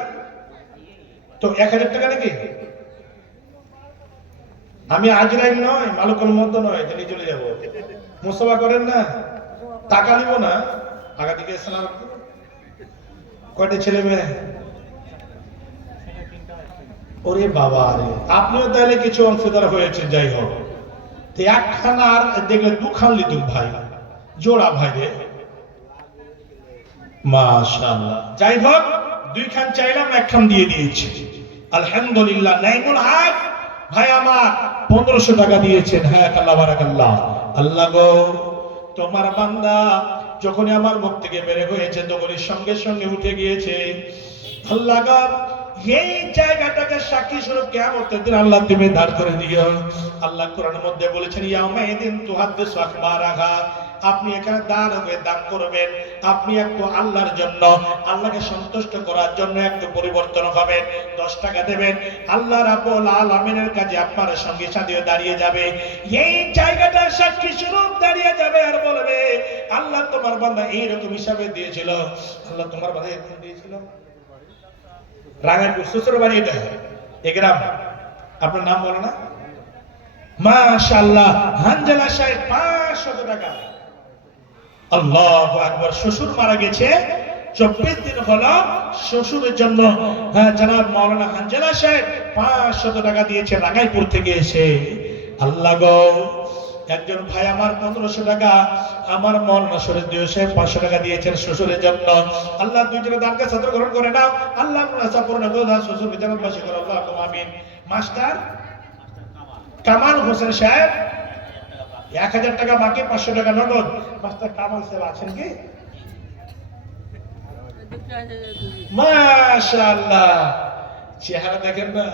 তো 1,000 টাকা নাকি? আমি আজরাইল নয়, মালুকুল মতো নয়, তিনি চলে যাব। মুসাফা করেন না, টাকা নিব না। আগা দিকে এসে না, কয়টা ছেলে মেয়ে? ওরে বাবা রে, আপনিও তাহলে কিছু অংশীদার হয়েছে। যাই হোক, একখানা আর দেখলে দুখান লিতুক ভাই, জোড়া ভাই রে, মাশাআল্লাহ। যাই হোক, 2 খান চাইলাম, 1 খান দিয়ে দিয়েছি, আলহামদুলিল্লাহ। নাইমুল হক ভাই আমার 1500 টাকা দিয়েছেন। হ্যাঁ, আল্লাহ বারাকাল্লাহ। আল্লাহ গো, তোমার বান্দা যখনই আমার মুখ থেকে বের হয়েছে তখনই সঙ্গে সঙ্গে উঠে গিয়েছে। আল্লাহ গো, এই জায়গাটাকে সাক্ষী স্বরূপ কিয়ামতের দিন আল্লাহ তুমি দাঁড় করে দিও। আল্লাহ কোরআনের মধ্যে বলেছেন, ইয়াউমাইদিন তুহাদ্দিসু আখবারাহা। আপনি এখানে দান হয়ে দান করবেন, আপনি একটু আল্লাহর জন্য, আল্লাহকে সন্তুষ্ট করার জন্য একটু পরিবর্তন হবেন, 10 টাকা দেবেন, আল্লাহ রাব্বুল আলামিনের কাছে আপনার সঙ্গে সাথে দাঁড়িয়ে যাবে। এই জায়গাটা সাক্ষী স্বরূপ দাঁড়িয়ে যাবে আর বলবে, আল্লাহ তোমার বান্দা এইরকম হিসাবে দিয়েছিল। আল্লাহ তোমার বান্দা এরকম দিয়েছিল। রাঙাপুর শ্বশুর বাড়ি, এটা এই গ্রাম। আপনার নাম বলো না? মাশাআল্লাহ, হানজালা সাহেব 500 টাকা। আল্লাহু আকবার। শ্বশুর মারা গেছে, 24 দিন হলো শ্বশুরের জন্য জনাব মাওলানা হানজালা সাহেব 500 টাকা দিয়েছে রাঙাইপুর থেকে এসে। আল্লাহ গো, একজন ভাই আমার 1500 টাকা, আমার মাওলানা শরীফ সাহেব 500 টাকা দিয়েছেন শ্বশুরের জন্য। আল্লাহ দুইজনের দানকে সদর গ্রহণ করে নাও। আল্লাহ মুনাসা পূর্ণ করে দাও, শ্বশুর বিচারক বাসী করে। আল্লাহুম্মা আমিন। মাস্টার কামাল হোসেন সাহেব 1000 টাকা বাকি, 500 টাকা নগদ। মাস্টার কামাল সাহেব আছেন কি? মাশাআল্লাহ, চেহারা দেখেন না,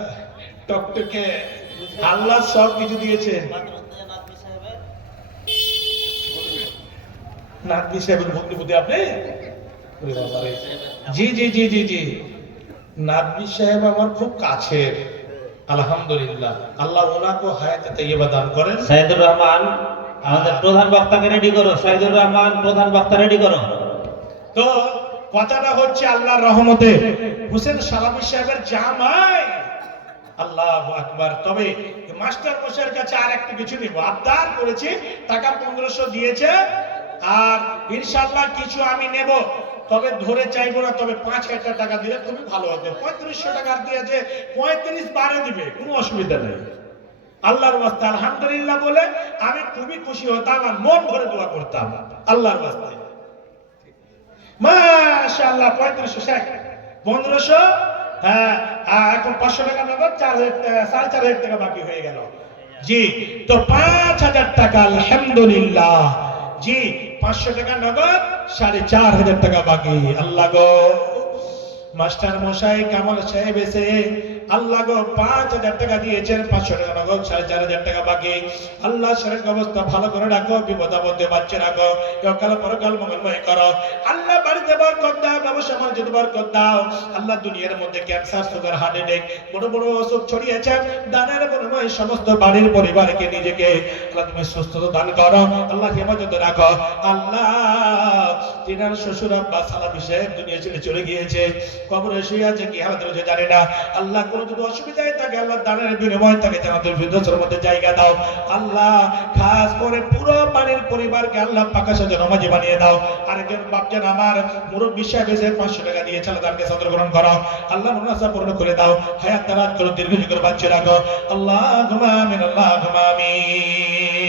টকটকে। আল্লাহ সব কিছু দিয়েছে। নাদবি সাহেবের ভগ্নিপতি আপনি? জি জি জি জি জি, নাদবি সাহেব আমার খুব কাছের, আলহামদুলিল্লাহ। আল্লাহ ওনাকে হায়াতে তাইয়্যিবা দান করেন। সাইদুর রহমান, আমাদের প্রধান বক্তাকে রেডি করো। সাইদুর রহমান, প্রধান বক্তা রেডি করো। তো কথাটা হচ্ছে আল্লাহর রহমতে হোসেন সালামি সাহেবের জামাই। আল্লাহু আকবার। তবে মাস্টার মশাইয়ের কাছে আর একটু কিছু নিব, আবদার করেছি, টাকা 1500 দিয়েছে, আর ইনশাআল্লাহ কিছু আমি নেব, তবে ধরে চাইবো না, তবে 5000 টাকা দিলে খুবই ভালো হতো। 3500 টাকা দিয়েছে, 35 বারে দিবে, কোনো অসুবিধা নেই। আল্লাহর ওয়াস্তে আলহামদুলিল্লাহ বলে আমি খুবই খুশি হতাম আর মন ভরে দোয়া করতাম আল্লাহর ওয়াস্তে। মাশাআল্লাহ, 3500 1500, হ্যাঁ, এখন 500 টাকা নগদ, 4,500 টাকা বাকি হয়ে গেল। জি, তো 5000 টাকা আলহামদুলিল্লাহ। জি, 500 টাকা নগদ, 4,500 টাকা বাকি। আল্লাহ গো, মাস্টার মশাই কামাল সাহেব এসে আল্লাহ গো 5000 টাকা দিয়েছেন, 500 টাকা নগদ, 4,500 টাকা বাকি। আল্লাহ শরীর অবস্থা ভালো করে রাখো, বিপদ আপদে বাঁচিয়ে রাখো, কাল পরকাল মঙ্গলময় করো। আল্লাহ বাড়িতে বরকত দাও, ব্যবসা বাণিজ্যে বরকত দাও। আল্লাহ দুনিয়ার মধ্যে ক্যান্সার, সুগার, হার্ট অ্যাটাক, বড় বড় অসুখ ছড়িয়েছে, দানের বিনিময়ে সমস্ত বাড়ির পরিবারকে নিজেকে আল্লাহ তুমি সুস্থতা দান করো, আল্লাহ হেফাজতে রাখো। আল্লাহ তিনার শ্বশুর আব্বা সালামি সাহেব দুনিয়া ছেড়ে চলে গিয়েছে, কবরে শুয়ে আছে, কি হালাতে রয়েছে জানি না। আল্লাহ কোনো যদি অসুবিধায় থাকে আল্লাহ দানের বিনিময় থাকে জান্নাতুল ফিরদৌসের মধ্যে জায়গা দাও আল্লাহ। খাস করে পুরো বাড়ির পরিবারকে আল্লাহ পাকা সাজা নামাজি বানিয়ে দাও। আরেকজন বাপজান আমার মুরব্বী সাহেব এসে 500 টাকা দিয়েছে, আল্লাহ তাকে সদর গ্রহণ করো আল্লাহ, মুনাসা পূর্ণ করে দাও, হায়াত দারাত করো, দীর্ঘজীবী করে বাঁচিয়ে রাখো। আল্লাহুম্মা আমিন, আল্লাহুম্মা আমিন।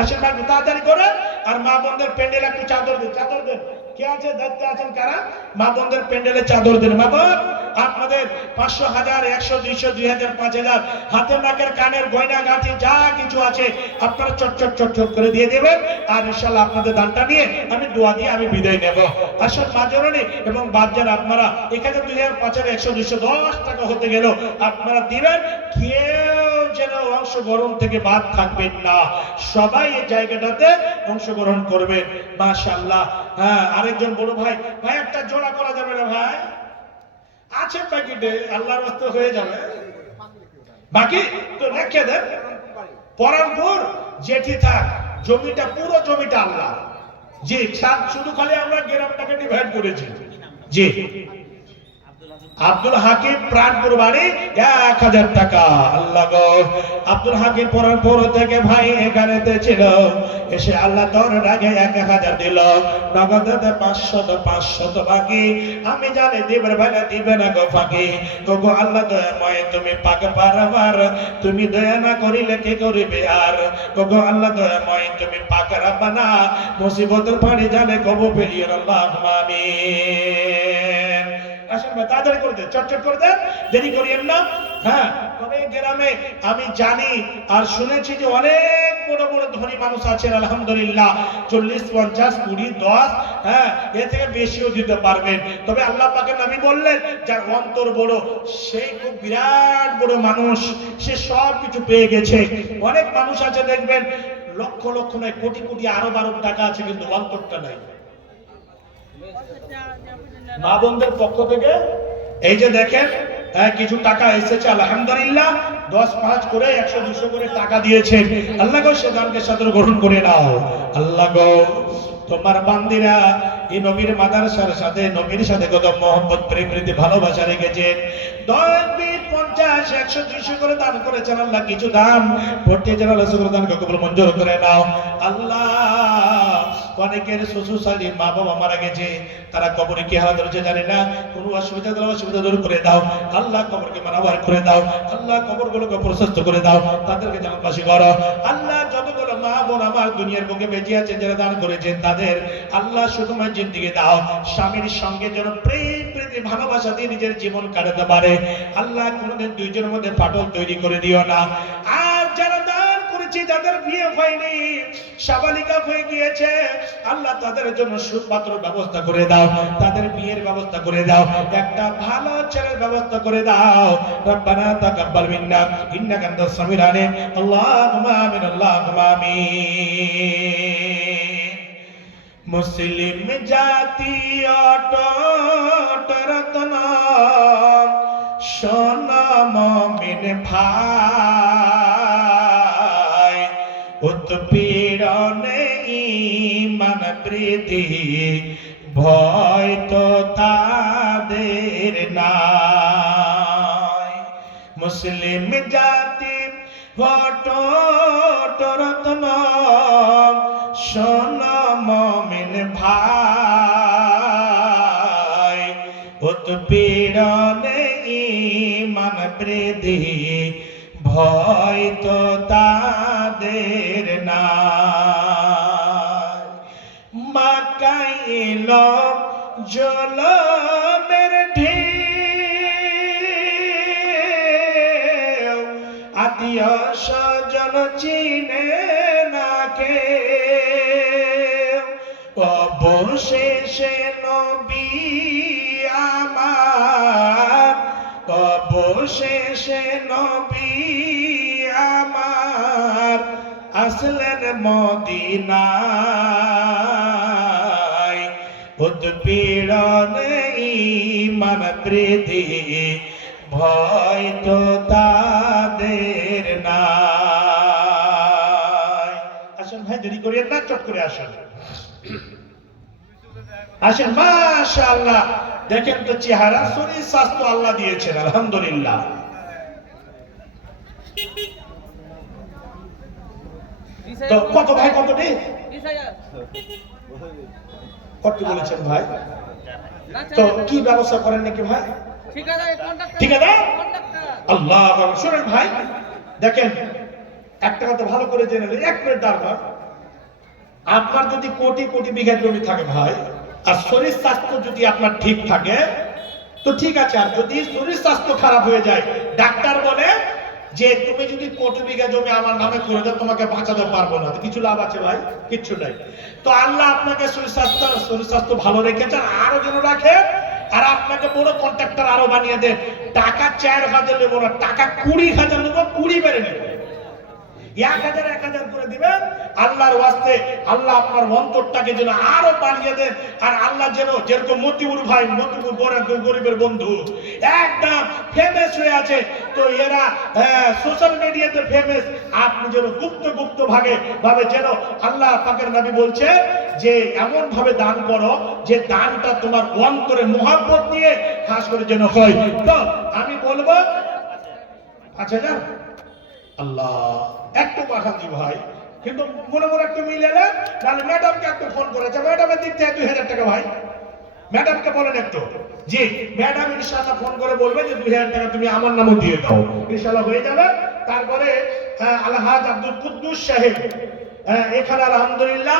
আসেন ভাই তাড়াতাড়ি করে, আর মা বোনদের প্যান্ডেল একটু চাদর দেন, চাদর দেন। কে আছে দায়িত্বে আছেন কারা? মা বোনদের প্যান্ডেলে চাদর দেন। মা বোন আপনাদের 500, 1000, 100, 200, 2000, 5000 হাতের নাকের কানের গয়না গাঁথি যা কিছু আছে আপনারা চট করে দিয়ে দেবেন। আর ইনশাআল্লাহ আপনাদের দানটা নিয়ে আমি দোয়া দিয়ে আমি বিদায় নেব। আসল মা জননী এবং বাপজান আপনারা এখানে 2000, 5000, 100, 200, 10 টাকা হতে গেল আপনারা দিবেন। কেউ যেন অংশগ্রহণ থেকে বাদ থাকবেন না, সবাই এই জায়গাটাতে অংশগ্রহণ করবেন। মাশাআল্লাহ। হ্যাঁ, আরেকজন বড় ভাই, ভাই একটা জোড়া করা যাবে না ভাই? আছে প্যাকেটে, আল্লাহর রাস্তে হয়ে যাবে। বাকি তো রেখে দেন। পরানপুর জেঠি থাক, জমিটা পুরো জমিটা আল্লাহ। জি, শুধু খালি আমরা গ্রামটাকে ডিভাইড করেছি। জি, আব্দুল হাকিম প্রাণপুর বাড়ি 1000 টাকা। আল্লাহ গো, আব্দুল হাকিম পরানপুর থেকে ভাই এখানেতে ছিল, এসে আল্লাহ তোর আগে 1000 দিল, নগদে 500 বাকি। আমি জানি দিবের বেলা দিবে না গো ফাঁকি। গো আল্লাহ দয়াময় তুমি পাক পারাবার, তুমি দয়া না করিলে কে করিবে আর। গো আল্লাহ দয়াময় তুমি পাক রাব্বানা, মুসিবতের পানি জানে কবু ফেলিও আল্লাহুম্মা আমিন। আসেন ভাই তাড়াতাড়ি করে দেন, চট করে দেন, দেরি করিয়েন না। হ্যাঁ, তবে গ্রামে আমি জানি আর শুনেছি যে অনেক বড় বড় ধনী মানুষ আছেন আলহামদুলিল্লাহ, 40, 50, 20, 10, হ্যাঁ এর থেকে বেশিও দিতে পারবেন। তবে আল্লাহ পাকের নবী বললেন যার অন্তর বড় সেই খুব বিরাট বড় মানুষ, সে সব কিছু পেয়ে গেছে। অনেক মানুষ আছে দেখবেন লক্ষ লক্ষ নয়, কোটি কোটি আরব টাকা আছে, কিন্তু অন্তরটা নাই। মা বোনদের পক্ষ থেকে এই যে দেখেন কিছু টাকা এসেছে আলহামদুলিল্লাহ, 10, 5 করে 100, 200 করে টাকা দিয়েছেন। আল্লাহ গো সে দানকে সাদর গ্রহণ করে নাও। আল্লাহ গো তোমার বান্দিরা এই নবীর মাদ্রাসার সাথে, নবীর সাথে কত মহব্বত, প্রেম, প্রীতি, ভালোবাসা রেখেছেন। 10, 20, 50, 100, 200 করে দান করেছেন। আল্লাহ কিছু দান ভর্তি জানাল দানকে কবুল মঞ্জুর করে নাও। আল্লাহ অনেকের শ্বশুরশালী মা বাবা মারা গেছে, তারা কবরে কি হারাত রয়েছে জানি না, কোনো অসুবিধা দিলে অসুবিধা দূর করে দাও। আল্লাহ কবরকে মানাবার করে দাও। আল্লাহ কবরগুলোকে প্রশস্ত করে দাও, তাদেরকে জান্নাতবাসী করো। আল্লাহ যতগুলো মা বোন আমার দুনিয়ার বুকে বেঁচে আছে যারা দান করেছেন তাদের আল্লাহ সুখময় জিন্দেগি দাও। স্বামীর সঙ্গে যেন প্রেম, প্রীতি, ভালোবাসা দিয়ে নিজের জীবন কাটাতে পারে। আল্লাহ কোনোদিন দুইজনের মধ্যে ফাটল তৈরি করে দিও না। আর যারা দান করেছে যাদের বিয়ে হয়নি, সাবালিকা হয়ে গিয়েছে, আল্লাহ তাদের জন্য সুপাত্র ব্যবস্থা করে দাও, তাদের বিয়ের ব্যবস্থা করে দাও, একটা ভালো ছেলের ব্যবস্থা করে দাও। রব্বানা তাকাব্বাল মিন্না ইন্নাকা আনতাস সামিউল আলিম। আল্লাহুম্মা আমিন, আল্লাহুম্মা আমিন। মুসলিম জাতি অটুট রত্ন, সোনা মুমিন ভাই, উৎপীড়নে ঈমান বৃদ্ধি, ভয় তো তাদের নাই। মুসলিম জাতি অটুট রত্ন, সোনা মুমিন ভাই, উৎপীড়নে ঈমান বৃদ্ধি, ভয় তো তাদের নাই। মক্কায় এলো জুলুমের ঢেউ, আত্মীয় স্বজন চিনে না কেউ, অবশেষে নবী আমার, অবশেষে নবী আমার আসলেন মদিনায়। উৎপীড়নে ঈমান বৃদ্ধি, ভয় তো তাদের নাই। আসেন ভাই দেরি করিয়েন না, চট করে আসেন। আসেন মাশাআল্লাহ। দেখেন তো চেহারা, শরীর, স্বাস্থ্য আল্লাহ দিয়েছেন, আলহামদুলিল্লাহ। তো কত ভাই, কত নেই, কত বলেছেন ভাই? তো কি ব্যবস্থা করেন নাকি ভাই? ঠিক আছে, আল্লাহ শোনেন ভাই, দেখেন একটা কথা ভালো করে জেনে নেন, 1 মিনিট দাঁড়ান। আপনার যদি কোটি কোটি বিঘা জমি থাকে ভাই, আর শরীর স্বাস্থ্য যদি আপনার ঠিক থাকে তো ঠিক আছে। আর যদি শরীর স্বাস্থ্য খারাপ হয়ে যায়, ডাক্তার বলে যে তুমি যদি কোটি বিঘা জমি আমার নামে করে দাও, তোমাকে বাঁচাতে পারবো না, তো কিছু লাভ আছে ভাই? কিচ্ছু নাই। তো আল্লাহ আপনাকে শরীর স্বাস্থ্য ভালো রেখেছেন, আরো যেন রাখে, আর আপনাকে বড় কন্ট্রাক্টর আরো বানিয়ে দেন। টাকা 4,000 নেবো না, টাকা 20,000 নেবো, 20 বেড়ে নেবো, 1,000 1,000 করে দিবেন আল্লাহর ওয়াস্তে। আল্লাহ আপনার অন্তরটাকে যেন আরো বাড়িয়ে দেন। আর আল্লাহ যেন, যেরকম মতিউর ভাই, মতিউর বড় একজন গরিবের বন্ধু, একদম ফেমাস হয়ে আছে, তো এরা সোশ্যাল মিডিয়াতে ফেমাস, আপনি যেন গুপ্ত ভাবে যেন আল্লাহ পাকের নবী বলছে যে এমন ভাবে দান করো যে দানটা তোমার অন্তরে মোহাব্বত নিয়ে খাস করে যেন হয়। তো আমি বলবো 5,000 আল্লাহ একটু পাঠান দি ভাই, কিন্তু মনে একটু মিলে নেন, নাহলে ম্যাডামকে একটু ফোন করেছে, ম্যাডামের দিক থেকে 2,000 টাকা ভাই, ম্যাডামকে বলেন একটু। জি, ম্যাডাম ইনশাআল্লাহ ফোন করে বলবে যে 2,000 টাকা তুমি আমার নামে দিয়ে দাও, ইনশাআল্লাহ হয়ে যাবে। তারপরে আলহাজ আব্দুল কুদ্দুস সাহেব, এখানে আলহামদুলিল্লাহ